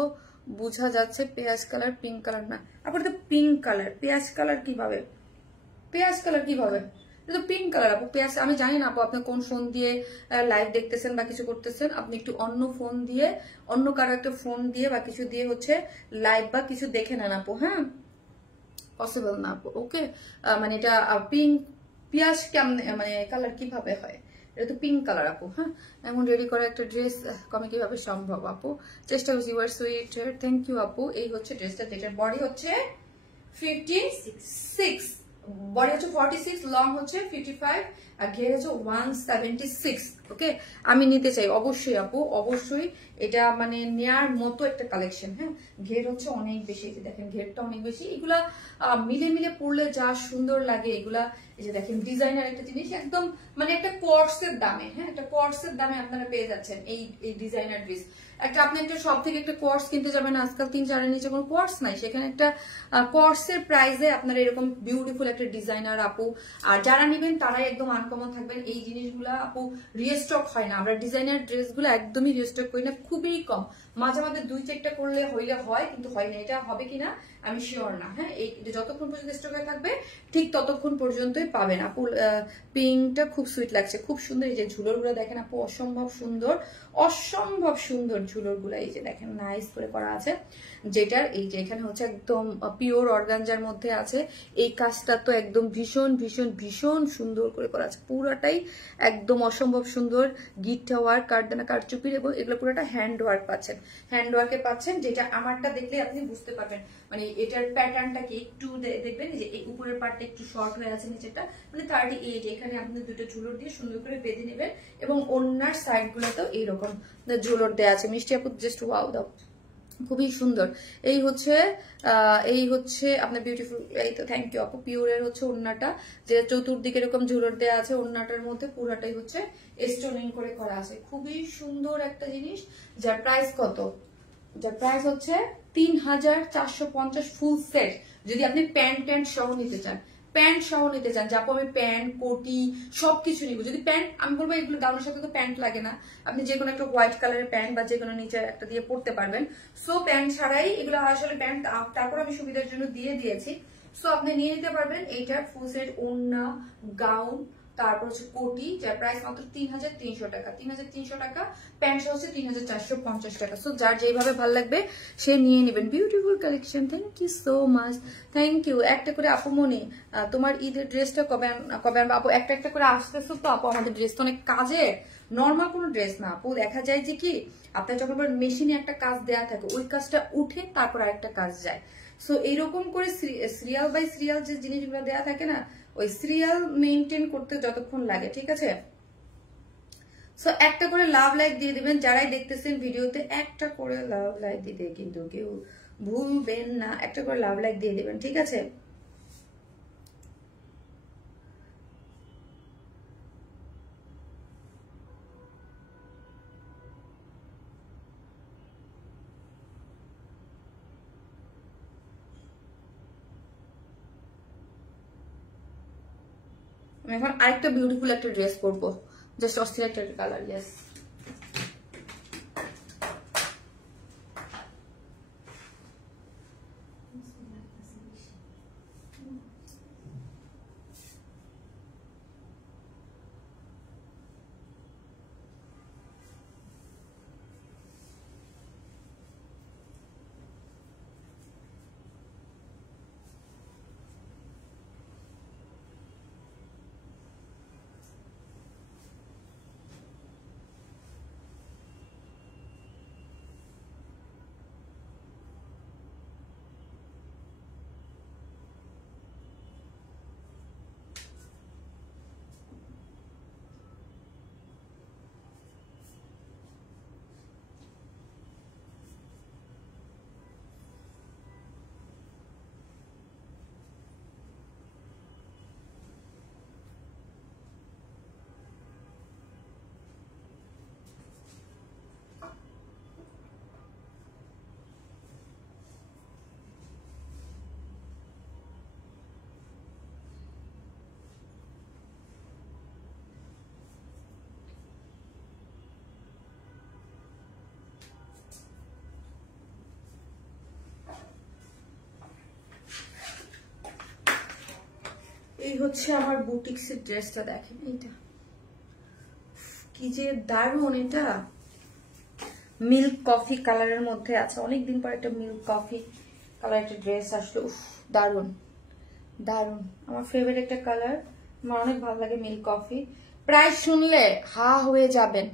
বোঝা যাচ্ছে পেঁয়াজ কালার, পিঙ্ক কালার না আপু, এটা পিঙ্ক কালার। পেঁয়াজ কালার কিভাবে? পেঁয়াজ কালার কিভাবে? এটা পিঙ্ক কালার আপু। পেঁয়াজ আমি জানি না আপু আপনি কোন ফোন দিয়ে লাইভ দেখতেছেন বা কিছু করতেছেন, আপনি একটু অন্য ফোন দিয়ে, অন্য কারো একটা ফোন দিয়ে বা কিছু দিয়ে হচ্ছে লাইভ বা কিছু দেখে নেন আপু, হ্যাঁ পসিবল না আপু। ওকে, মানে এটা পিঙ্ক, পেঁয়াজ কেমনে মানে কালার কিভাবে হয়? এটা তো পিঙ্ক কালার আপু। হ্যাঁ, এমন রেডি করা একটা ড্রেস কমে কিভাবে সম্ভব আপু? চেষ্টা করছি, you are sweet, thank you আপু। এই হচ্ছে ড্রেসটা, যেটার বডি হচ্ছে 56, বডি হচ্ছে 46, লং হচ্ছে 55, আর ঘের হচ্ছে 176। ওকে, আমি নিতে চাই অবশ্যই আপু, অবশ্যই। এটা মানে নেয়ার মতো একটা কালেকশন। হ্যাঁ, ঘের হচ্ছে অনেক বেশি, এই যে দেখেন ঘেরটা অনেক বেশি। এগুলা মিলে মিলে পড়লে যা সুন্দর লাগে এগুলা। এই যে দেখেন ডিজাইনার একটা জিনিস, একদম মানে একটা কোর্সের দামে, হ্যাঁ একটা কোর্সের দামে আপনারা পেয়ে যাচ্ছেন এই ডিজাইনার ড্রেস। একটা আপনি একটা শপ থেকে একটা কোর্স কিনতে যাবেন, আজকাল 3-4 নিচে কোনো কোর্স নাই, সেখানে একটা কোর্সের প্রাইসে আপনারা এরকম বিউটিফুল একটা ডিজাইনার আপু। আর যারা নেবেন তারাই একদম আনকমন থাকবেন। এই জিনিসগুলা আপু রিস্টক হয় না, আমরা ডিজাইনার ড্রেসগুলো একদমই রিস্টক করি না, খুবই কম। মাঝে মাঝে 2-4টা করলে হইলে হয়, কিন্তু হয় না। এটা হবে কিনা আমি শিওর না। হ্যাঁ, এই যতক্ষণ পর্যন্ত স্টকে থাকবে ঠিক ততক্ষণ পর্যন্তই পাবেন আপু। পিঙ্কটা খুব সুইট লাগছে, খুব সুন্দর। এই যে ঝুলরগুলো দেখেন আপু, অসম্ভব সুন্দর, অসম্ভব সুন্দর ঝুলরগুলো। এই যে দেখেন নাইস করে করা আছে, যেটার এই যে এখানে হচ্ছে একদম পিওর অর্গানজার মধ্যে আছে। এই কাজটা তো একদম ভীষণ ভীষণ ভীষণ সুন্দর করে করা আছে, পুরাটাই একদম অসম্ভব সুন্দর। গিটটা ওয়ার্ক, কাঠদানা, কাঠচুপির, এবং এগুলো পুরোটা হ্যান্ড ওয়ার্ক পাচ্ছেন, হ্যান্ড ওয়ার্কে পাচ্ছেন। যেটা আমারটা দেখলে আপনি বুঝতে পারবেন, মানে এটার প্যাটার্নটা কি একটু দেখবেন যে এই উপরের পার্টটা একটু শর্ট হয়ে আছে, নিচেরটা মানে 38। এখানে আপনি দুটো ঝুলর দিয়ে সুন্দর করে বেঁধে নেবেন, এবং অন্যার সাইড গুলোতেও এইরকম ঝুলর দেওয়া আছে। মিষ্টি আপু জাস্ট ওয়াও দাও, খুবই সুন্দর। এই হচ্ছে আপনার বিউটিফুল। এই তো থ্যাংক ইউ আপু। পিওরের হচ্ছে ওড়নাটা, যে চতুর্দিকে এরকম ঝুলর দেওয়া আছে, ওড়নাটার মধ্যে পুরাটাই হচ্ছে স্টোনিং করে করা আছে, খুবই সুন্দর একটা জিনিস। যার প্রাইস কত? যার প্রাইস হচ্ছে 3450 ফুল সেট। যদি আপনি প্যান্ট সহ নিতে চান, প্যান্ট সহ নিতে চান, যাবো আমি প্যান্ট কোটি সবকিছু নিব। যদি প্যান্ট, আমি বলবো এগুলো গাউনের সাথে তো প্যান্ট লাগে না, আপনি যে কোনো একটা হোয়াইট কালারের প্যান্ট বা যে কোনো নিচে একটা দিয়ে পরতে পারবেন। সো প্যান্ট ছাড়াই এগুলো আসলে প্যান্ট, তারপর আমি সুবিধার জন্য দিয়ে দিয়েছি। সো আপনি নিয়ে নিতে পারবেন এইটার ফুল সেট, ওড়না, গাউন, তারপর হচ্ছে কোটি, যার প্রাইস মাত্র 3300 টাকা। 3300 টাকা, প্যান্ট হচ্ছে 3450 টাকা। সো যার যেভাবে ভালো লাগবে সে নিয়ে নেবেন। Beautiful collection, thank you so much, thank you. একটা করে আপু মনি, তোমার ঈদের ড্রেসটা কবে আনবে আপু? একটা করে আসতেছো তো আপু, আমাদের ড্রেস তো অনেক কাজে, নর্মাল কোনো ড্রেস না আপু। দেখা যায় যে কি, আপনার যখন মেশিনে একটা কাজ দেয়া থাকে, ওই কাজটা উঠে তারপর আরেকটা কাজ যায়। সো এইরকম করে সিরিয়াল বাই সিরিয়াল যে জিনিসগুলো দেয়া থাকে না, ওই সিরিয়াল মেনটেন করতে যতক্ষণ লাগে, ঠিক আছে। সো একটা করে লাভ লাইক দিয়ে দিবেন, যারাই দেখতেছেন ভিডিওতে একটা করে লাভ লাইক দিতে কিন্তু কেউ ভুলবেন না। একটা করে লাভ লাইক দিয়ে দিবেন, ঠিক আছে। আমি এখন আরেকটা বিউটিফুল একটা ড্রেস পরবো, জাস্ট অস্থির একটা কালার। ইয়েস, এই হচ্ছে আমার বুটিক্সের ড্রেসটা, দেখেন এইটা কি যে দারুণ। এটা মিল্ক কফি কালারের মধ্যে আছে, অনেকদিন পর একটা মিল্ক কফি কালার একটা ড্রেস আসলো। উফ দারুণ দারুণ, আমার ফেভারিট একটা কালার, আমার অনেক ভালো লাগে মিল্ক কফি। প্রাইস শুনলে হা হয়ে যাবেন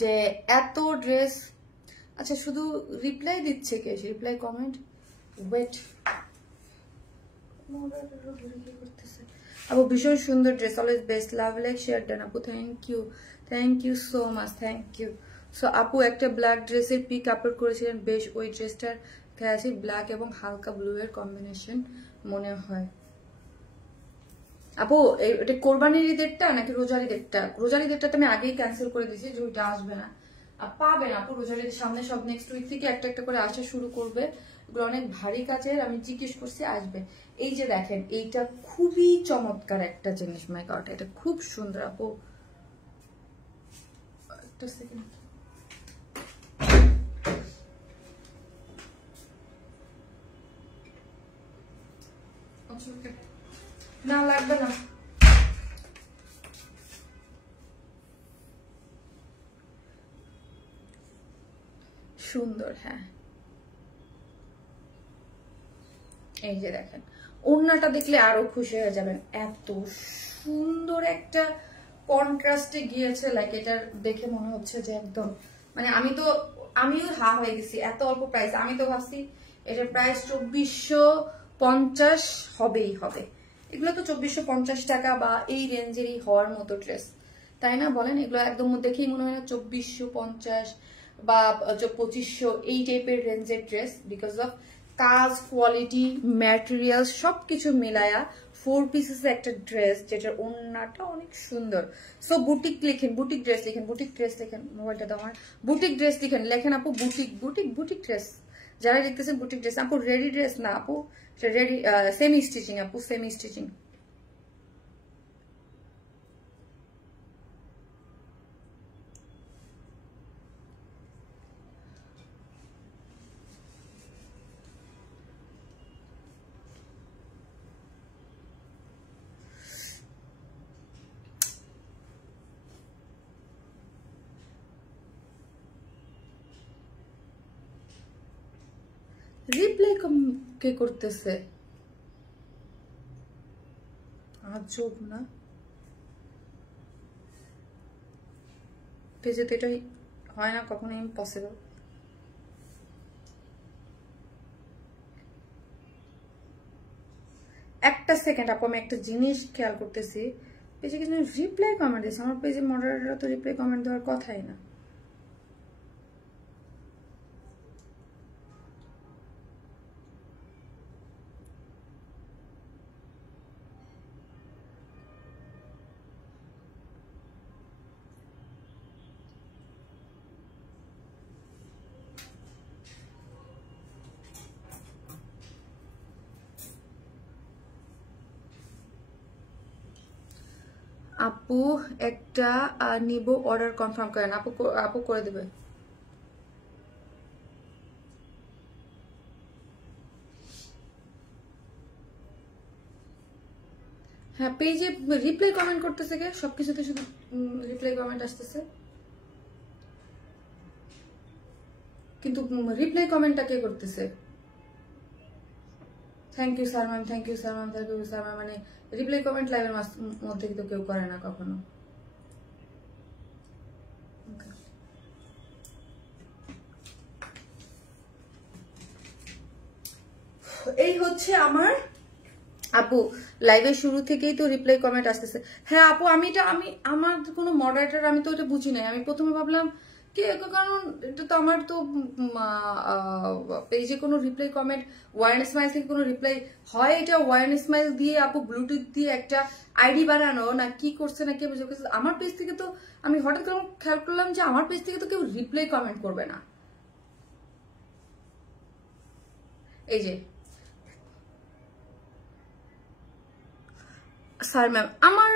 যে এত ড্রেস। আচ্ছা শুধু রিপ্লাই দিচ্ছে কে? রিপ্লাই কমেন্ট ওয়েট, আপু ভীষণ সুন্দর dress, always best, love like share done আপু, thank you so much, thank you. So আপু একটা ব্ল্যাক ড্রেসের পিক আপলোড করেছিলেন, বেশ ওই ড্রেসটার আছে ব্ল্যাক এবং হালকা ব্লু এর কম্বিনেশন মনে হয়। আপু এটা কোরবানির ঈদেরটা নাকি রোজার ঈদেরটা? রোজার ঈদেরটা তো আমি আগেই ক্যান্সেল করে দিয়েছি, যে ওইটা আসবে না, পাবেন আপু। রোজার ঈদের সামনে সব নেক্সট উইক থেকে একটা একটা করে আসা শুরু করবে, এগুলো অনেক ভারী কাজের, আমি জিজ্ঞেস করছি আসবে। এই যে দেখেন এইটা খুবই চমৎকার একটা জিনিস, মাই গড এটা খুব সুন্দর আপু। একটা সেকেন্ড, না লাগবে না, সুন্দর। হ্যাঁ এই যে দেখেন ওড়নাটা দেখলে আরো খুশি হয়ে যাবেন, এত সুন্দর একটা কন্ট্রাস্টে গিয়েছে। লাইক এটার দেখে মনে হচ্ছে যে একদম মানে আমিও হা হয়ে গেছি, এত অল্প প্রাইস। আমি তো ভাবছি এটার প্রাইস 2450 হবেই হবে। এগুলো তো 2450 টাকা বা এই রেঞ্জেরই হওয়ার মতো ড্রেস, তাই না বলেন? এগুলো একদম দেখেই মনে হয় না 2450 বা 2500 এই টাইপের রেঞ্জের ড্রেস, বিকজ অফ কাজ, কোয়ালিটি, ম্যাটেরিয়াল সবকিছু মিলায়া 4 পিসেস একটা ড্রেস, যেটার ওড়নাটা অনেক সুন্দর। সো বুটিক লিখেন, বুটিক ড্রেস লিখেন, বুটিক ড্রেস লিখেন, মোবাইলটা তো আমার, বুটিক ড্রেস লিখেন, লেখেন আপু বুটিক বুটিক বুটিক ড্রেস। যারা লিখতেছেন বুটিক ড্রেস, আপু রেডি ড্রেস না আপু, রেডি সেমি স্টিচিং আপু, সেমি স্টিচিং। রিপ্লাই কে করতেছে? আজব না, পেজে তো এটাই হয় না কখনো, ইম্পসিবল। একটা সেকেন্ড আপু, আমি একটা জিনিস খেয়াল করতেছি, পেজে কিছু রিপ্লাই কমেন্ট দিয়েছে। আমার পেজে মডারেটররা তো রিপ্লাই কমেন্ট দেওয়ার কথাই না। আপু একটা নিব, অর্ডার কনফার্ম করেন আপু, আপু করে দেবে। হ্যাঁ পেজে রিপ্লাই কমেন্ট করতেছে কে? সবকিছুতে শুধু রিপ্লাই কমেন্ট আসতেছে, কিন্তু রিপ্লাই কমেন্টটা কে করতেছে? Thank you sir ma'am, thank you sir ma'am, thank you sir ma'am, মানে রিপ্লাই কমেন্ট লাইভের মধ্যে কিন্তু কেউ করে না কখনো। এই হচ্ছে আমার আপু লাইভের শুরু থেকেই তো রিপ্লাই কমেন্ট আসতেছে। হ্যাঁ আপু আমি আমার কোনো মডারেটর আমি তো এটা বুঝি নাই। আমি প্রথমে ভাবলাম কি, কারণ এটা তো আমার তো পেজে কোনো রিপ্লাই কমেন্ট ওয়ার্ন স্মাইল থেকে কোনো রিপ্লাই হয়, এটা ওয়ার্ন স্মাইল দিয়ে আপু ব্লুটুথ দিয়ে একটা আইডি বানানো না কি করছে না কে বুঝে। আমার পেজ থেকে তো আমি হঠাৎ করে খেয়াল করলাম যে আমার পেজ থেকে তো কেউ রিপ্লাই কমেন্ট করবে না। এই যে স্যার ম্যাম, আমার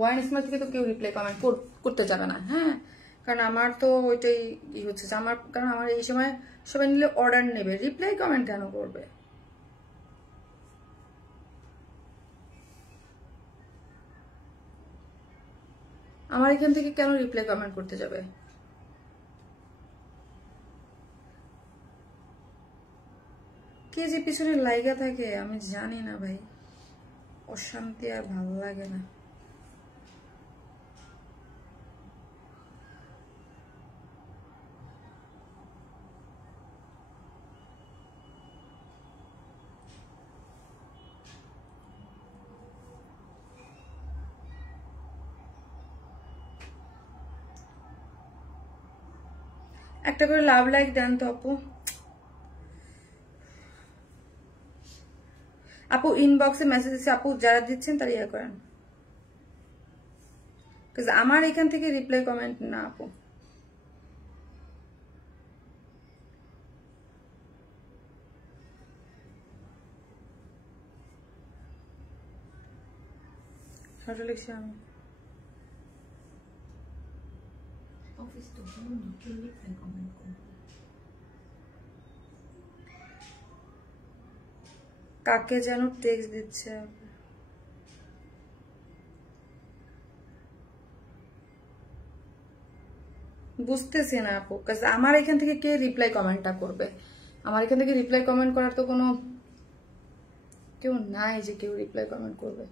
ওয়ান স্মার্ট থেকে তো কেউ রিপ্লাই কমেন্ট করতে যাবে না। হ্যাঁ কারণ আমার তো ওইটাই হচ্ছে যে আমার, কারণ আমার এই সময় সবাই নিলে অর্ডার নেবে, রিপ্লাই কমেন্ট কেন করবে? আমার এখান থেকে কেন রিপ্লাই কমেন্ট করতে যাবে? কে যে পিছনে লাইগা থাকে আমি জানি না ভাই, অশান্তি আর ভালো লাগে না। একটা করে লাভ লাইক দেন তো আপু। আপু ইনবক্সে মেসেজ দিচ্ছে, আপু যারা দিচ্ছেন তারা ইয়ে করেন, আমার এখান থেকে রিপ্লাই কমেন্ট না আপু। লিখছি আমি কাকে যেন টেক্সট দিচ্ছে, বুঝতেছি না আপু। আমার এখান থেকে কে রিপ্লাই কমেন্টটা করবে? আমার এখান থেকে রিপ্লাই কমেন্ট করার তো কোনো কেউ নাই যে কেউ রিপ্লাই কমেন্ট করবে।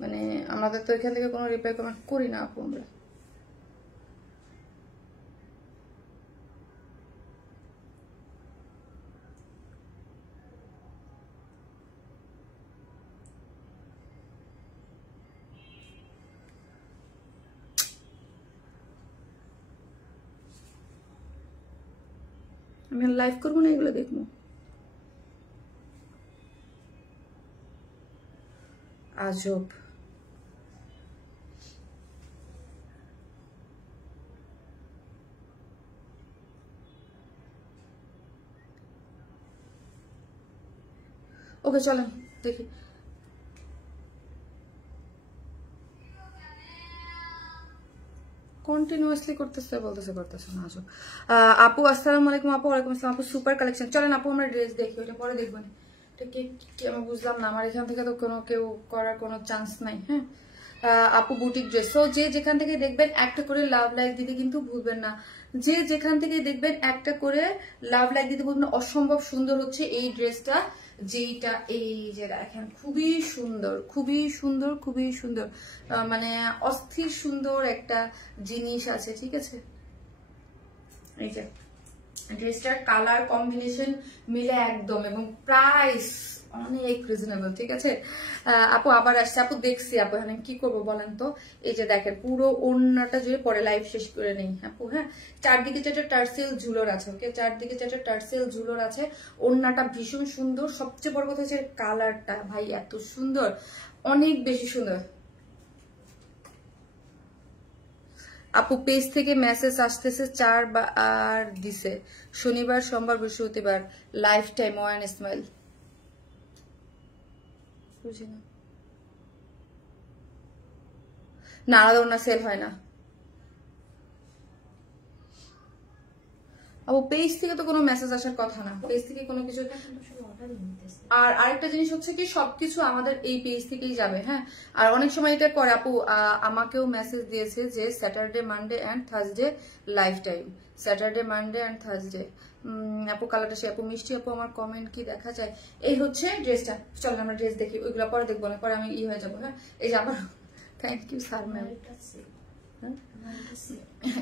মানে আমাদের তো এখান থেকে কোনো রিপ্লাই কমেন্ট করি না আপু আমরা। আমি লাইভ করবো না, এগুলো দেখবো। আজব। ওকে চলেন দেখি। কন্টিনিউয়াসলি করতেছে বলতেছে না। আজব। আপু আসসালামু আলাইকুম। আপু ওয়ালাইকুম আসসালাম। আপু সুপার কালেকশন। চলেন আপু আমরা ড্রেস দেখি, ওটা পরে দেখবেন। আমি বুঝলাম না, আমার এখান থেকে তো কোনো কেউ করার কোনো চান্স নাই। হ্যাঁ আপু বুটিক ড্রেস। সো যে যেখান থেকে দেখবেন একটা করে লাভ লাইক দিতে কিন্তু ভুলবেন না। যে যেখান থেকে দেখবেন একটা করে লাভ লাইক দিতে ভুলবেন না। অসম্ভব সুন্দর হচ্ছে এই ড্রেসটা, যেইটা এই যে দেখেন, খুবই সুন্দর খুবই সুন্দর খুবই সুন্দর, মানে অস্থির সুন্দর একটা জিনিস আছে। ঠিক আছে, এই যে ড্রেসটার কালার কম্বিনেশন মিলে একদম, এবং প্রাইস অনেক রিজনেবল। ঠিক আছে আপু আবার আসছে। আপু দেখছি আপু, এখানে কি করবো বলেন তো? এই যে দেখেন পুরো ওড়নাটা জুড়ে, পরে লাইভ শেষ করে নেই আপু। হ্যাঁ চারদিকে চারটা টার্সেল ঝুলোর আছে। ওকে চারদিকে চারটা টার্সেল ঝুলোর আছে। ওড়নাটা ভীষণ সুন্দর। সবচেয়ে বড় কথা হচ্ছে কালারটা, ভাই এত সুন্দর, অনেক বেশি সুন্দর। আপু পেজ থেকে মেসেজ আসতেছে 4 বার দিছে, শনিবার সোমবার বৃহস্পতিবার লাইফ টাইম ওয়ান ইসমাইল। বুঝি না, আলাদা ওনা সেল হয় না আপু। পেজ থেকে তো কোনো মেসেজ আসার কথা না, পেজ থেকে কোনো কিছু। আর আরেকটা জিনিস হচ্ছে কি, সবকিছু আমাদের এই পেজ থেকেই যাবে। হ্যাঁ আর অনেক সময় এটা করে আপু, আমাকেও মেসেজ দিয়েছে যে Saturday Monday and Thursday life time, Saturday Monday and Thursday. আপু কালারটা সে আপু মিষ্টি আপু, আমার কমেন্ট কি দেখা যায়? এই হচ্ছে ড্রেসটা। চলেন আমরা ড্রেস দেখি, ওইগুলো পরে দেখবো না, পরে আমি হয়ে যাবো। হ্যাঁ এই যে আবার থ্যাংক ইউ স্যার ম্যাম।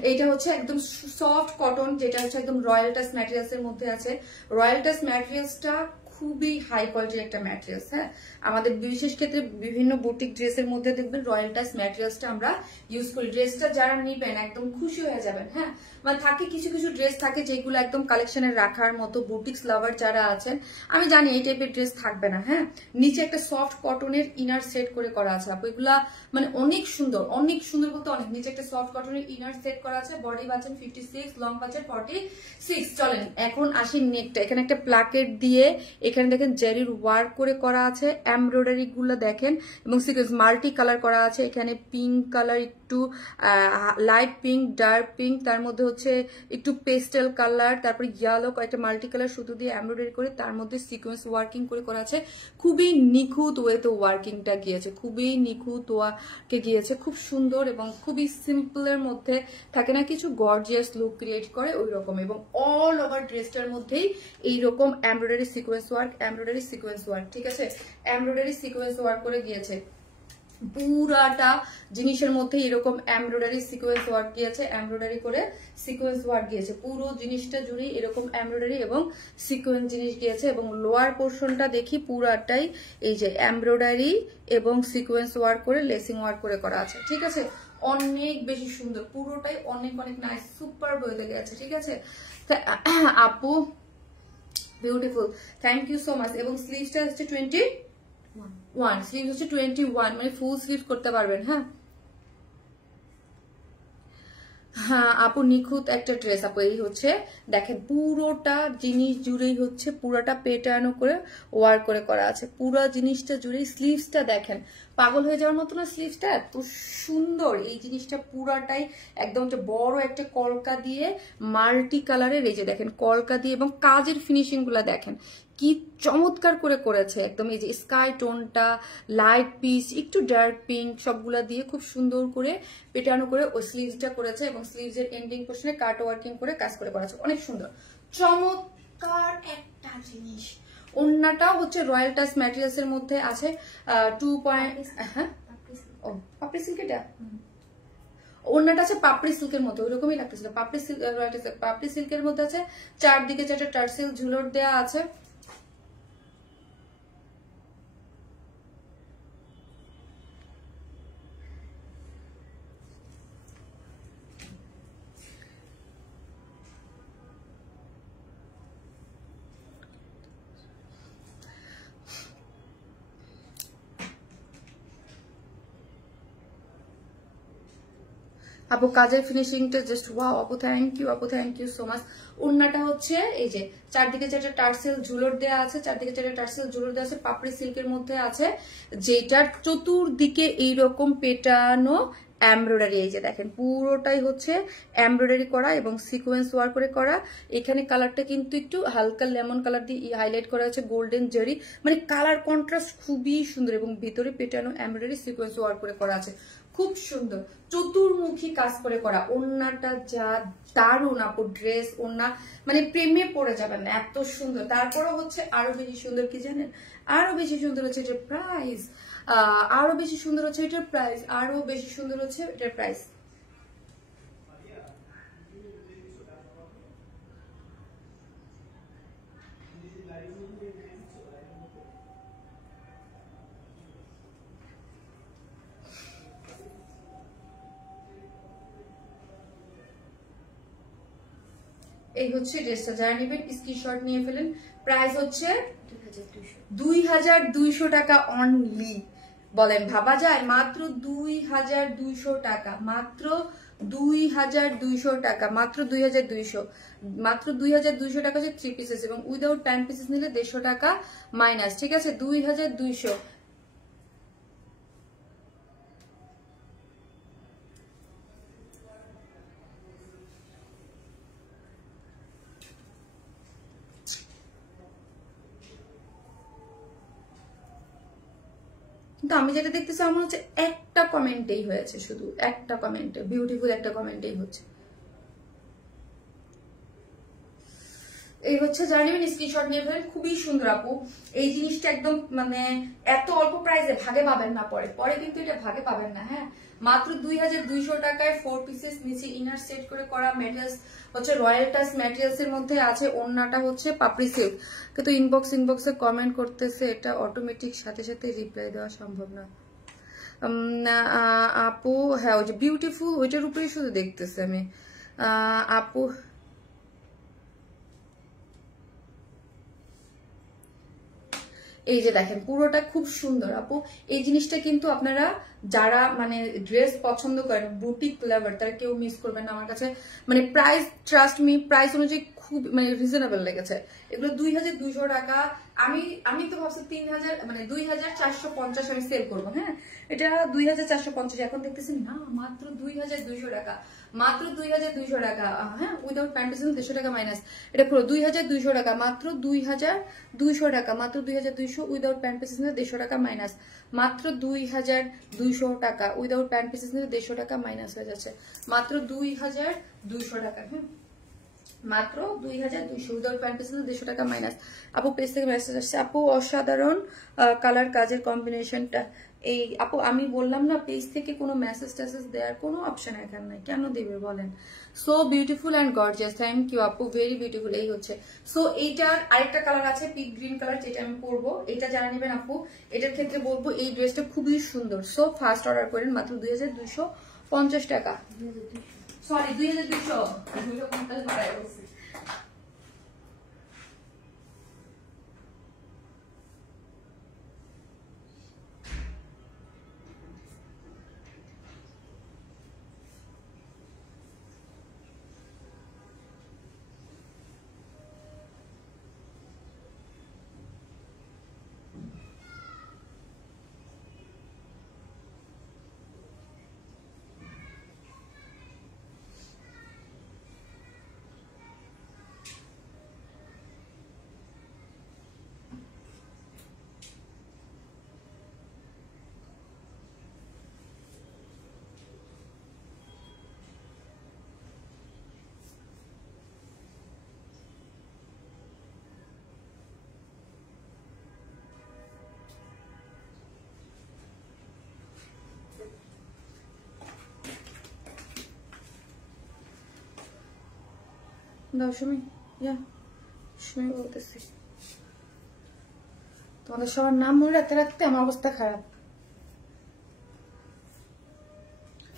এইটা হচ্ছে একদম সফট কটন, যেটা হচ্ছে একদম রয়্যাল টাচ ম্যাটেরিয়ালস এর মধ্যে আছে। রয়্যাল টাচ ম্যাটেরিয়ালসটা খুবই হাই কোয়ালিটির একটা ম্যাটেরিয়ালস। হ্যাঁ আমাদের বিশেষ ক্ষেত্রে বিভিন্ন বুটিক ড্রেসের মধ্যে দেখবেন রয়্যাল টাচ ম্যাটেরিয়ালসটা আমরা ইউজ করি। ড্রেসটা যারা নিবেন একদম খুশি হয়ে যাবেন। হ্যাঁ মানে থাকে কিছু কিছু ড্রেস থাকে যেগুলো একদম কালেকশনে রাখার মতো, বুটিক্স লাভার যারা আছেন আমি জানি এই টাইপের ড্রেস থাকবে না। হ্যাঁ নিচে একটা সফট কটনের ইনার সেট করে করা আছে আপু, এগুলা মানে অনেক সুন্দর, অনেক সুন্দর বলতে অনেক। নিচে একটা সফট কটনের ইনার সেট করা আছে। বডি পাচ্ছেন 56, লং পাচ্ছেন 46। চলেন এখন আসি নেকটা। এখানে একটা প্লাকেট দিয়ে, এখানে দেখেন জেরির ওয়ার্ক করে করা আছে, এমব্রয়ডারি গুলো দেখেন, এবং সিকোয়েন্স মাল্টি কালার করা আছে। এখানে পিঙ্ক কালার, একটু একটু লাইট পিঙ্ক, ডার্ক পিঙ্ক, তার মধ্যে হচ্ছে একটু পেস্টেল কালার, তারপরে ইয়েলো, কয়েকটা মাল্টি কালার সুতো দিয়ে এমব্রয়ডারি করে তার মধ্যে সিকোয়েন্স ওয়ার্কিং করে করা আছে। খুবই নিখুঁত ওয়েতে ওয়ার্কিংটা গিয়েছে, খুবই নিখুঁত ওয়ার্কে গিয়েছে, খুব সুন্দর এবং খুবই সিম্পলের মধ্যে থাকে না কিছু গর্জিয়াস লুক ক্রিয়েট করে ওই রকম। এবং অল ওভার ড্রেসটার মধ্যেই এইরকম embroidery sequence work, embroidery sequence work, ঠিক আছে, এমব্রয়ডারি সিকোয়েন্স ওয়ার্ক করে গিয়েছে। পুরাটা জিনিসের মধ্যে এরকম এমব্রয়ডারি সিকোয়েন্স ওয়ার্ক গিয়েছে, এমব্রয়ডারি করে সিকোয়েন্স ওয়ার্ক গিয়েছে, পুরো জিনিসটা জুড়ে এরকম এমব্রয়ডারি এবং সিকোয়েন্স জিনিস গিয়েছে। এবং লোয়ার পোর্শনটা দেখি পুরাটাই এই যে এমব্রয়ডারি এবং সিকোয়েন্স ওয়ার্ক করে লেসিং ওয়ার্ক করে করা আছে, ঠিক আছে, অনেক বেশি সুন্দর, পুরোটাই অনেক অনেক নাইস সুপার বইতে গেছে, ঠিক আছে আপু, beautiful, thank you so much. এবং স্লিভসটা হচ্ছে 21, স্লিভ হচ্ছে 21, মানে ফুল স্লিভ করতে পারবেন। হ্যাঁ হ্যাঁ আপু, নিখুঁত একটা ড্রেস আপু। এই হচ্ছে দেখেন পুরোটা জিনিস জুড়েই হচ্ছে পুরোটা পেটানো করে ওয়ার্ক করে করা আছে, পুরো জিনিসটা জুড়েই। স্লিভসটা দেখেন, পাগল হয়ে যাওয়ার মতো না, স্লিভসটা এত সুন্দর। এই জিনিসটা পুরাটাই একদম বড় একটা কলকা দিয়ে মাল্টি কালারের, এই যে দেখেন কলকা দিয়ে, এবং কাজের ফিনিশিং গুলা দেখেন কি চমৎকার করে করেছে একদম। এই যে স্কাই টোনটা, লাইট পিচ, একটু ডার্ক পিঙ্ক, সবগুলা দিয়ে খুব সুন্দর করে পেটানো করে ওই স্লিভসটা করেছে। এবং স্লিভসের এন্ডিং পোর্শনে কাট ওয়ার্কিং করে কাজ করে করেছে, অনেক সুন্দর চমৎকার একটা জিনিস। ওন্নাটাও হচ্ছে রয়্যাল টাচ ম্যাটেরিয়ালস এর মধ্যে আছে 2 পয়েন্ট। হ্যাঁ ও পাপড়ি সিল্ক, এটা ওন্নাটা আছে পাপড়ি সিল্কের মধ্যে, ওইরকমই লাগতেছিল, পাপড়ি সিল্কের মধ্যে আছে, চারদিকে 4টা টার্সেল ঝুলর দেওয়া আছে। আপু কাজের ফিনিশিংটা জাস্ট ওয়াও আপু, থ্যাংক ইউ আপু, থ্যাংক ইউ সো মাচ। ওন্নাটা হচ্ছে এই যে চারদিকে 4টা টার্সেল ঝুলর দেওয়া আছে, চারদিকে 4টা টার্সেল ঝুলর দেওয়া আছে, পাপড়ি সিল্কের মধ্যে আছে, যেটার চতুর্দিকে এইরকম পেটানো এমব্রয়ডারি। এই যে দেখেন পুরোটাই হচ্ছে এমব্রয়ডারি করা এবং সিকোয়েন্স ওয়ার্ক করে করা। এখানে কালারটা কিন্তু একটু হালকা লেমন কালার দিয়ে হাইলাইট করা আছে, গোল্ডেন জেরি, মানে কালার কন্ট্রাস্ট খুবই সুন্দর। এবং ভিতরে পেটানো এমব্রয়ডারি সিকোয়েন্স ওয়ার্ক করে করা আছে, খুব সুন্দর চতুর্মুখী কাজ করে করা। ওন্নাটা যা দারুণ আপু, ড্রেস ওন্না মানে প্রেমে পড়ে যাবেন না, এত সুন্দর। তারপরে হচ্ছে আরো বেশি সুন্দর কি জানেন, আরো বেশি সুন্দর হচ্ছে এটার প্রাইস, আরো বেশি সুন্দর হচ্ছে এটার প্রাইস, আরো বেশি সুন্দর হচ্ছে এটার প্রাইস। এই হচ্ছে ড্রেসটা, যারা নেবেন স্ক্রিনশট নিয়ে ফেলেন। প্রাইস হচ্ছে 2200 টাকা অনলি। বলেন ভাবা যায়, মাত্র 2200 টাকা, মাত্র 2200 টাকা, মাত্র 2200, মাত্র 2200 টাকা হচ্ছে 3 পিসেস, এবং উইদাউট 10 পিসেস নিলে 150 টাকা মাইনাস, ঠিক আছে 2200। কিন্তু আমি যেটা দেখতেছি আমার হচ্ছে একটা কমেন্টেই হয়েছে, শুধু একটা কমেন্টে, বিউটিফুল একটা কমেন্টেই হচ্ছে। এই হচ্ছে যারা নেবেন স্ক্রিনশট নিয়ে ফেলেন, খুবই সুন্দর আপু। এই জিনিসটা একদম মানে এত অল্প প্রাইসে ভাগে পাবেন না, পরে পরে কিন্তু এটা ভাগে পাবেন না। হ্যাঁ মাত্র 2200 টাকায় 4 পিসেস, নিচে ইনার সেট করে করা, ম্যাটেরিয়ালস হচ্ছে রয়্যাল টাচ ম্যাটেরিয়ালস এর মধ্যে আছে, ওন্নাটা হচ্ছে পাপড়ি সিল্ক। কিন্তু ইনবক্সে কমেন্ট করতেছে এটা অটোমেটিক সাথে সাথে রিপ্লাই দেওয়া সম্ভব না আপু। হ্যাঁ ওই যে বিউটিফুল ওইটার উপরেই শুধু দেখতেছে আমি আপু। এই যে দেখেন পুরোটা খুব সুন্দর আপু। এই জিনিসটা কিন্তু আপনারা যারা মানে ড্রেস পছন্দ করেন, বুটিক লাভার, তারা কেউ মিস করবেন না আমার কাছে। মানে প্রাইস, ট্রাস্ট মি, প্রাইস অনুযায়ী খুব মানে রিজনেবল লেগেছে। এগুলো 2200 টাকা। আমি তো ভাবছি 3000 মানে 2450 আমি সেল করবো। হ্যাঁ, এটা 2450, এখন দেখতেছি না মাত্র 2200 টাকা, মাত্র 2200 টাকা। হ্যাঁ, উইদাউট প্যান্ট 150 টাকা মাইনাস। এটা পুরো 2200 টাকা, মাত্র 2200 টাকা, মাত্র 2200 উইদাউট প্যান্ট 150 টাকা মাইনাস, মাত্র 2200 টাকা উইদাউট প্যান্ট 150 টাকা মাইনাস হয়ে যাচ্ছে, মাত্র 2200 টাকা। হ্যাঁ, মাত্র 2200 উইদাউট প্যান্ট 150 টাকা মাইনাস। আপু পেজ থেকে মেসেজ আসছে, আপু অসাধারণ কালার কাজের কম্বিনেশনটা। এই আপু আমি বললাম না, পেজ থেকে কোনো মেসেজ টেসেজ দেওয়ার কোনো অপশন এখানে নাই, কেন দেবে বলেন? So beautiful and gorgeous, thank you আপু, ভেরি বিউটিফুল। এই হচ্ছে সো এইটার আরেকটা কালার আছে পিক গ্রিন কালার, যেটা আমি পরবো। এটা যারা নেবেন আপু, এটার ক্ষেত্রে বলবো এই ড্রেসটা খুবই সুন্দর। সো ফার্স্ট অর্ডার করেন, মাত্র 2250 টাকা, সরি 2250 বাড়াই বলছি। দাও সুমি, সুমি বলতেছি, তোমাদের সবার নাম মনে রাখতে রাখতে আমার অবস্থা খারাপ।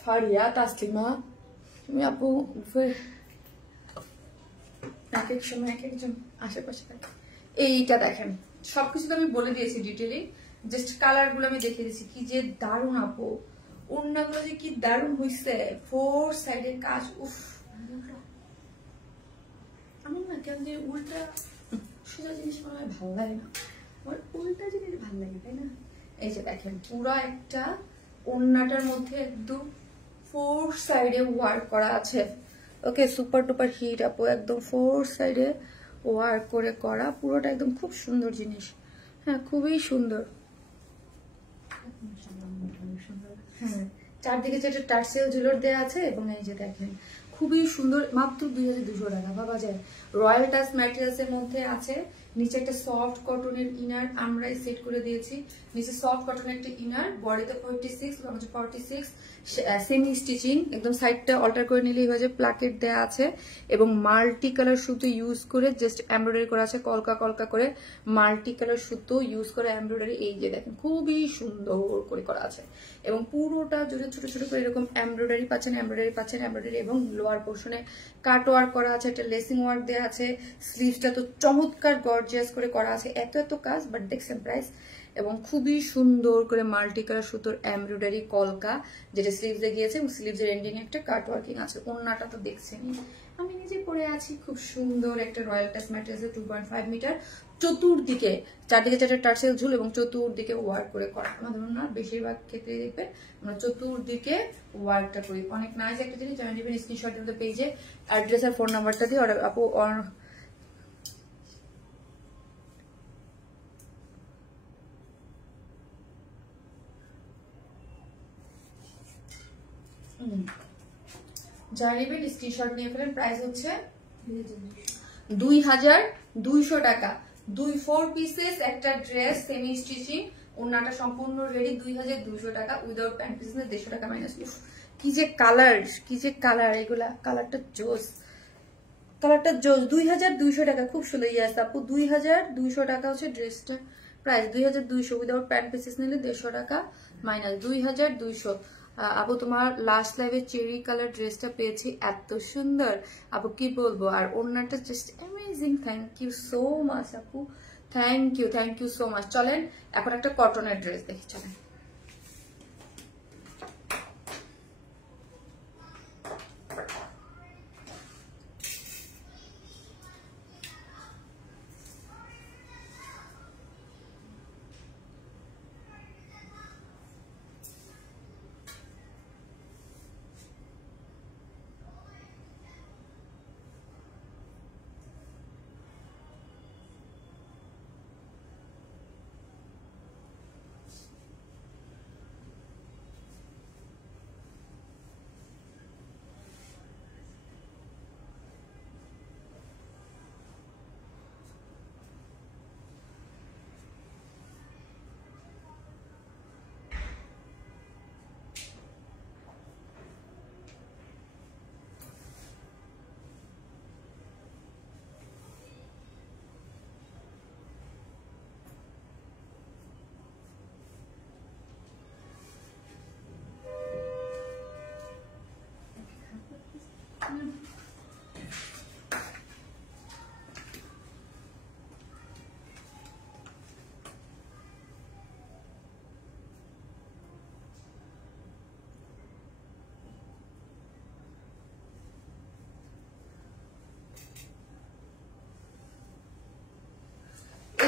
ফারিয়া, তাসলিমা, তুমি আপু, এক এক সময় এক একজন আশেপাশে থাকে। এইটা দেখেন, সবকিছু তো আমি বলে দিয়েছি ডিটেইলি, জাস্ট কালার গুলো আমি দেখিয়ে দিয়েছি। কি যে দারুণ আপু, ওড়নাগুলো যে কি দারুণ হইছে, 4 সাইডের কাজ। উফ, আমি না কেন যে উল্টা সোজা জিনিস মনে হয় ভালো লাগে না, আমার উল্টা জিনিস ভালো লাগে, তাই না? এই যে দেখেন, পুরো একটা ওড়নাটার মধ্যে একদম 4 সাইডে ওয়ার্ক করা আছে। ওকে, সুপার টুপার হিট আপু, একদম 4 সাইডে ওয়ার্ক করে করা, পুরোটা একদম খুব সুন্দর জিনিস। হ্যাঁ, খুবই সুন্দর। হ্যাঁ, চারদিকে যেটা টার্সেল জুয়েলার দেওয়া আছে, এবং এই যে দেখেন খুবই সুন্দর, মাত্র 2200 টাকা, ভাবা যায়। রয়্যাল টাচ ম্যাটেরিয়ালস এর মধ্যে আছে, নিচে একটা সফট কটনের ইনার আমরাই সেট করে দিয়েছি, নিচে সফট কটনের একটা ইনার, বডিতে 46 46 সেমি স্টিচিং, একদম সাইডটা অল্টার করে নিলেই হয়ে যায়, প্লাকেট দেওয়া আছে এবং মাল্টি কালার সুতো ইউজ করে জাস্ট এমব্রয়ডারি করা আছে, কলকা কলকা করে মাল্টি কালার সুতো ইউজ করে এমব্রয়ডারি, এই যে দেখেন খুবই সুন্দর করে করা আছে, এবং পুরোটা জুড়ে ছোট ছোট করে এরকম এমব্রয়ডারি পাচ্ছেন, এমব্রয়ডারি, এবং লোয়ার পোর্শনে কাট ওয়ার্ক করা আছে, একটা লেসিং ওয়ার্ক দেওয়া আছে, স্লিভসটা তো চমৎকার গর্জিয়াস করে করা আছে, এত এত কাজ, বাট দেখছেন প্রাইস, এবং খুবই সুন্দর করে মাল্টি কালার সুতোর এমব্রয়ডারি কলকা, যেটা স্লিভসে গিয়েছে, এবং স্লিভসের এন্ডিং একটা কাট ওয়ার্কিং আছে। ওড়নাটা তো দেখছেনই, আমি নিজে পরে আছি, খুব সুন্দর একটা রয়্যাল টাচ ম্যাটেরিয়ালসের 2.5 মিটার, চতুর্দিকে চারদিকে চারটে টার্সেল ঝুল এবং চতুর্দিকে ওয়ার্ক করে করা। আমাদের না বেশিরভাগ ক্ষেত্রে দেখবেন আমরা চতুর্দিকে ওয়ার্কটা করি, অনেক নাইস একটা জিনিস। জয়েন দিবেন স্ক্রিনশট দিতে পেজে, অ্যাড্রেস আর ফোন নাম্বারটা দিয়ে অর্ডার আপু। যারা নেবেন স্ক্রিনশট নিয়ে ফেলেন। প্রাইস হচ্ছে 2200 টাকা, 4 পিসেস একটা ড্রেস সেমি স্টিচিং, ওড়নাটা সম্পূর্ণ রেডি, 2200 টাকা উইদাউট প্যান্ট পিস, 150 টাকা মাইনাস। কি যে কালার, কি যে কালার, এগুলা কালারটা জোস, কালারটা জোস। 2200 টাকা, খুব সুন্দর। ইয়াস আপু, 2200 টাকা হচ্ছে ড্রেসটা প্রাইস, 2200 উইদাউট প্যান্ট পিসেস নিলে 150 টাকা মাইনাস, 2200। আপু তোমার লাস্ট লাইভে চেরি কালার ড্রেসটা পেয়েছি, এত সুন্দর আপু, কি বলবো। আর ওড়নাটা just amazing, thank you so much আপু, থ্যাংক ইউ সো মাচ। চলেন এখন একটা কটনের ড্রেস দেখি, চলেন।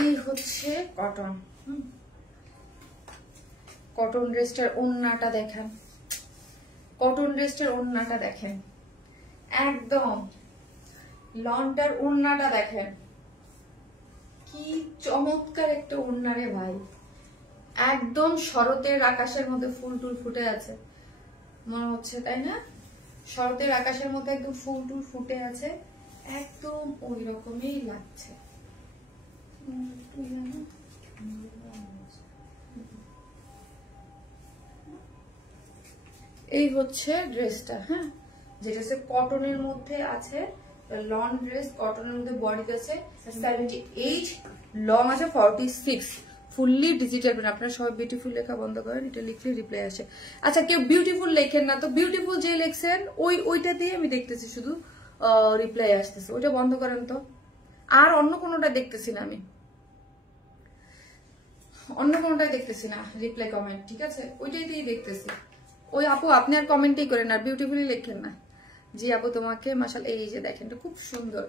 এই হচ্ছে কটন। কটন ড্রেসটার ওড়নাটা দেখেন, কটন ড্রেসটার ওড়নাটা দেখেন, একদম লনটার ওড়নাটা দেখেন, কি চমৎকার একটা ওড়না রে ভাই। একদম শরতের আকাশের মধ্যে ফুল টুল ফুটে আছে মনে হচ্ছে, তাই না? শরতের আকাশের মধ্যে একদম ফুল টুল ফুটে আছে, একদম ওই রকমই লাগছে। এই হচ্ছে ড্রেসটা, হ্যাঁ, যেটা হচ্ছে কটনের মধ্যে আছে, লং ড্রেস, কটনের মধ্যে বডিতে আছে 78, লং আছে 46, ফুললি ডিজিটাল প্রিন্ট। আপনারা সবাই বিউটিফুল লেখা বন্ধ করেন, এটা লিখলে রিপ্লাই আসে। আচ্ছা, কেউ বিউটিফুল লেখেন না তো, বিউটিফুল যে লিখছেন ওইটা দিয়ে আমি দেখতেছি শুধু রিপ্লাই আসতেছে, ওইটা বন্ধ করেন তো। আর অন্য কোনোটা দেখতেছি না আমি, অন্য কোনোটাই দেখতেছি না রিপ্লাই কমেন্ট, ঠিক আছে? ওইটাই দিয়ে দেখতেছি। ওই আপু আপনি আর কমেন্টই করেন, আর বিউটিফুলি লেখেন না। জি আপু তোমাকে মাশাআল্লাহ, এই যে দেখেন এটা খুব সুন্দর,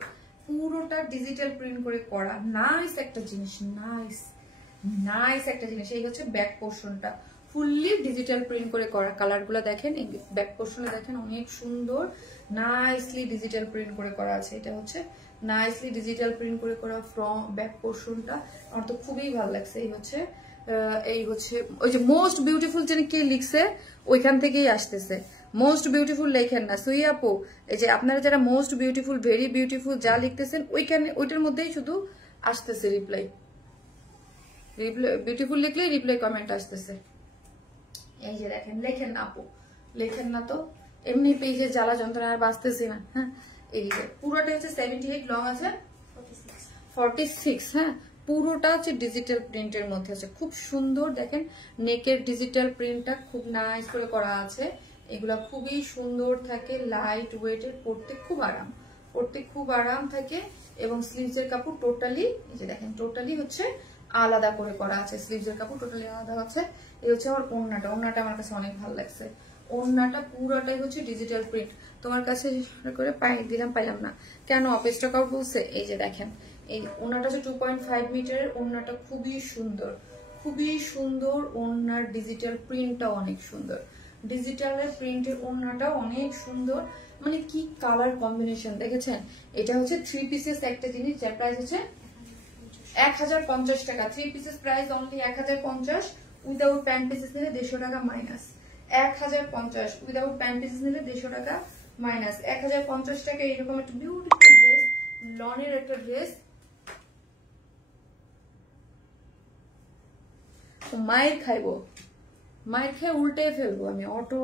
পুরোটা ডিজিটাল প্রিন্ট করে করা, নাইস একটা জিনিস, নাইস নাইস একটা জিনিস। এই হচ্ছে ব্যাক পোর্শনটা, ফুললি ডিজিটাল প্রিন্ট করে করা, কালারগুলো দেখেন, এই ব্যাক পোর্শনে দেখেন অনেক সুন্দর নাইসলি ডিজিটাল প্রিন্ট করে করা আছে। এটা হচ্ছে নাইসলি ডিজিটাল প্রিন্ট করে করা ফ্রম ব্যাক পোর্শনটা, আমার তো খুবই ভালো লাগছে। এই হচ্ছে ওই যে মোস্ট বিউটিফুল যেন কে লিখছে ওইখান থেকেই আসতেছে। মোস্ট বিউটিফুল লেখেন না সুই আপু, এই যে আপনারা যারা মোস্ট বিউটিফুল, ভেরি বিউটিফুল যা লিখতেছেন ওইখানে, ওইটার মধ্যেই শুধু আসতেছে রিপ্লাই। বিউটিফুল লিখলেই রিপ্লাই কমেন্ট আসতেছে। এই যে দেখেন, লেখেন না আপু, লেখেন না তো, এমনি পেজে জ্বালা যন্ত্রণা আর বাঁচতেছি না। হ্যাঁ, এই যে পুরোটা হচ্ছে 78, লং আছে 46, হ্যাঁ, পুরোটা হচ্ছে ডিজিটাল প্রিন্টের মধ্যে আছে, খুব সুন্দর। দেখেন নেকের ডিজিটাল প্রিন্টটা খুব নাইস করে করা আছে, এগুলা খুবই সুন্দর থাকে, লাইট ওয়েটের, পরতে খুব আরাম, পরতে খুব আরাম থাকে। এবং স্লিভসের কাপড় টোটালি, এই যে দেখেন টোটালি হচ্ছে আলাদা করে করা আছে, স্লিভসের কাপড় টোটালি আলাদা আছে। এই হচ্ছে আমার ওড়নাটা, ওড়নাটা আমার কাছে অনেক ভালো লাগছে, ওড়নাটা পুরোটাই হচ্ছে ডিজিটাল প্রিন্ট। তোমার কাছে করে দিলাম, পাইলাম না কেন, অফিস টাকাও বলছে। এই যে দেখেন এই ওড়নাটা হচ্ছে 2.5 মিটারের, ওড়নাটা খুবই সুন্দর, খুবই সুন্দর। ওড়নার ডিজিটাল প্রিন্টটা অনেক সুন্দর, ডিজিটালের প্রিন্টের ওড়নাটা অনেক সুন্দর, মানে কি কালার কম্বিনেশন দেখেছেন। এটা হচ্ছে 3 পিসেস একটা জিনিস, যার প্রাইস হচ্ছে 1050 টাকা। 3 pieces price only 1050, without pant pieces নিলে 150 টাকা মাইনাস। 1050 উইদাউট প্যান্ট পিসেস নিলে 150 টাকা মাইনাস। 1050 টাকা এরকম একটা বিউটিফুল ড্রেস, লনের একটা ড্রেস। মায়ের খাইবো, মায়ের খেয়ে উল্টে ফেলবো আমি অটো।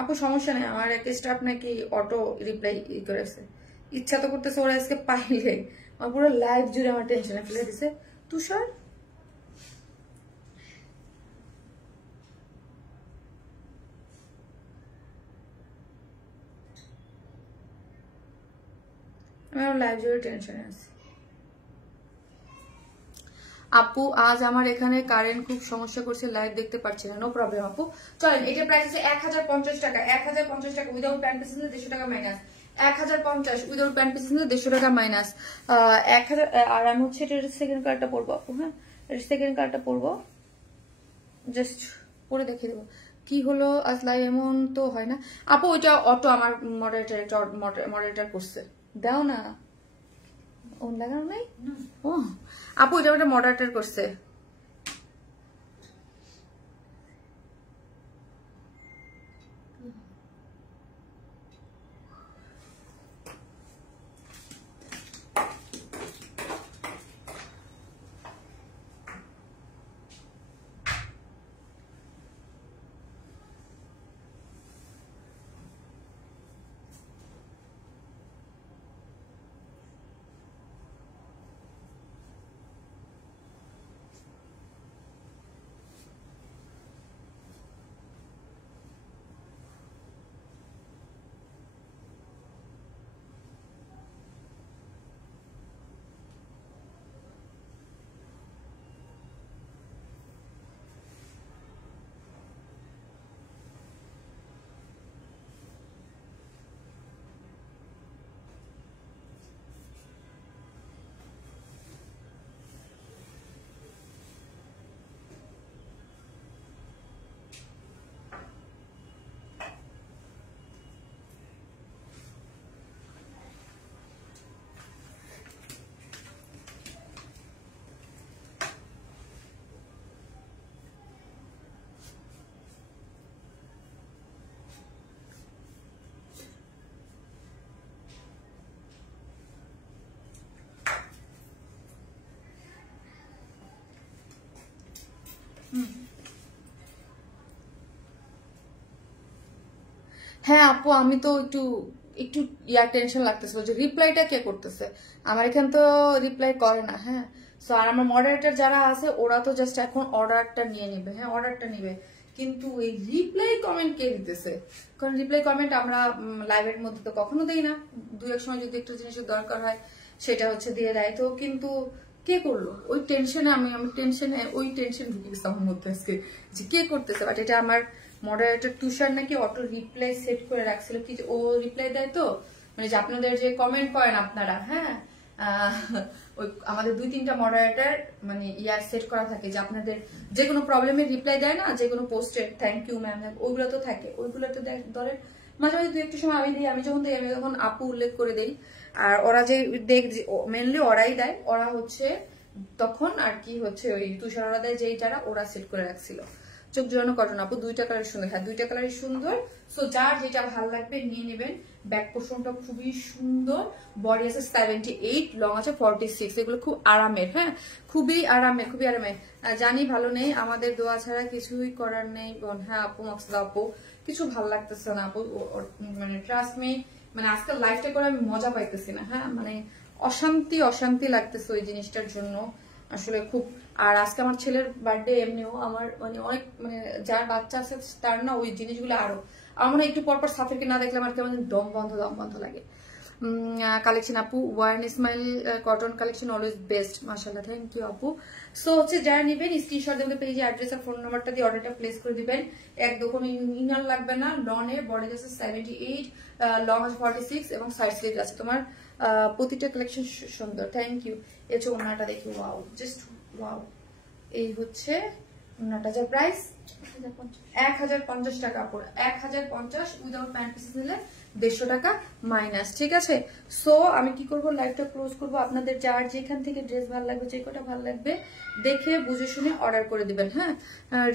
আপু সমস্যা নেই, আমার এক স্টাফ নাকি অটো রিপ্লাই করেছে, ইচ্ছা তো করতেছে ওরা আজকে পাইলে, আমার পুরো লাইফ জুড়ে আমার টেনশনে ফেলে দিছে। তুষার আমার লাইফ জুড়ে টেনশনে আছে। আপু আজ আমার এখানে কারেন্ট খুব সমস্যা করছে, লাইভ দেখতে পাচ্ছি না। নো প্রবলেম আপু, চলেন। এটার প্রাইস হচ্ছে 1050 টাকা, 1050 টাকা উইদাউট প্যান্ট পিসেস নিলে 150 টাকা মাইনাস। 1050 উইদাউট প্যান্ট পিসেস নিলে 150 টাকা মাইনাস। 1000। আর আমি হচ্ছে এটার সেকেন্ড কার্ডটা পড়বো আপু, হ্যাঁ এর সেকেন্ড কার্ডটা পড়বো, জাস্ট পরে দেখিয়ে দেবো কি হলো। আসলে এমন তো হয় না আপু, ওইটা অটো আমার মডারেটর করছে, দাও না ওন লাগানো নাই। ও আপু এটা ওটা মডারেটর করছে। হ্যাঁ আপু, আমি তো একটু একটু টেনশন লাগতেছিল যে রিপ্লাইটা কে করতেছে। আমার এখান তো রিপ্লাই করে না। হ্যাঁ, সো আর আমার মডারেটর যারা আছে ওরা তো জাস্ট এখন অর্ডারটা নিয়ে নিবে। হ্যাঁ, অর্ডারটা নিবে, কিন্তু এই রিপ্লাই কমেন্ট কে দিতেছে? কারণ রিপ্লাই কমেন্ট আমরা লাইভের মধ্যে তো কখনো দেই না। দু এক সময় যদি একটা জিনিসের দরকার হয় সেটা হচ্ছে দিয়ে দেয়। তো কিন্তু কে করলো ওই টেনশনে, আমি টেনশনে ওই টেনশন ঢুকে গেছে আমার মধ্যে আজকে যে কে করতেছে। বাট এটা আমার মডারেটর তুষার নাকি অটো রিপ্লাই সেট করে রাখছিল, কি ও রিপ্লাই দেয় তো, মানে যে আপনাদের যে কমেন্ট করেন আপনারা, হ্যাঁ ওই আমাদের 2-3টা মডারেটর মানে সেট করা থাকে যে আপনাদের যে কোনো প্রবলেমের রিপ্লাই দেয় না, যে কোনো পোস্টের থ্যাংক ইউ ম্যাম, ওইগুলো তো থাকে। ওইগুলো তো ধরেন মাঝে মাঝে 2-1 সময় আমি দিই, আমি যখন দিই আমি তখন আপু উল্লেখ করে দেই। আর ওরা যে মেনলি ওরাই দেয়, ওরা হচ্ছে তখন আর কি হচ্ছে ওই তুষার ওরা দেয় যেই যারা ওরা সেট করে রাখছিল। চোখ জোড়ানো কটন আপু, 2টা কালার সুন্দর। হ্যাঁ, 2টা কালারই সুন্দর। সো যার যেটা ভালো লাগবে নিয়ে নেবেন। ব্যাক পোর্শনটা খুবই সুন্দর, বডি আছে 78, লং আছে 46। এগুলো খুব আরামের। হ্যাঁ, খুবই আরামের, খুবই আরামের। জানি ভালো নেই, আমাদের দোয়া ছাড়া কিছুই করার নেই। হ্যাঁ আপু, মাকসুদা আপু, কিছু ভালো লাগতেছে না আপু, মানে ট্রাস্ট মি, মানে আজকাল লাইফটা করে আমি মজা পাইতেছি না। হ্যাঁ, মানে অশান্তি অশান্তি লাগতেছে ওই জিনিসটার জন্য আসলে খুব। আর আজকে আমার ছেলের বার্থডে, এমনিও আমার মানে অনেক মানে যার বাচ্চা আছে তার না ওই জিনিসগুলো আরো আমার মনে হয় একটু পরপর সাফিরকে না দেখলে আমার কেমন দম বন্ধ লাগে। কালেকশন আপু, one smile cotton collection always best, মাশাআল্লাহ, থ্যাংক ইউ আপু। সো হচ্ছে যারা নেবেন স্ক্রিনশট দিয়ে পেজে অ্যাড্রেস আর ফোন নাম্বারটা দিয়ে অর্ডারটা প্লেস করে দিবেন। একদম ইনার লাগবে না, লনে বডি আছে 78, লং আছে 46 এবং সাইড স্লিভ আছে তোমার। প্রতিটা কালেকশন সুন্দর, থ্যাংক ইউ। এই হচ্ছে ওনাটা দেখি, ওয়াও, জাস্ট ওয়াও। এই হচ্ছে ওনাটা, যার প্রাইস 1050 টাকা পড়ে, 1050 উইদাউট প্যান্ট পিস নিলে 150 টাকা মাইনাস। ঠিক আছে, সো আমি কি করব, লাইভটা ক্লোজ করব। আপনাদের যার যেখান থেকে ড্রেস ভালো লাগবে, যে কটা ভালো লাগবে দেখে বুঝে শুনে অর্ডার করে দিবেন। হ্যাঁ,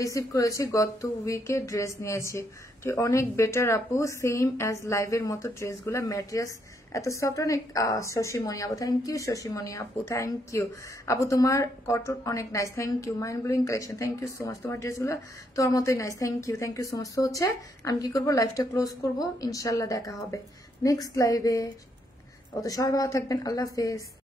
রিসিভ করেছি, গত উইকে ড্রেস নিয়েছি, অনেক বেটার আপু, সেম অ্যাজ লাইভের মতো ড্রেসগুলো, ম্যাটেরিয়ালস এত সফট অনেক। শশীমণি আপু, থ্যাংক ইউ। শশীমণি আপু, থ্যাংক ইউ আপু, তোমার কটন অনেক nice, thank you. Mind blowing collection, thank you so much. তোমার ড্রেসগুলো তোমার মতোই nice, thank you so much. So হচ্ছে আমি কি করবো, লাইভটা ক্লোজ করবো, ইনশাল্লাহ দেখা হবে নেক্সট লাইভে। অত সবাই ভালো থাকবেন, আল্লাহ হাফেজ।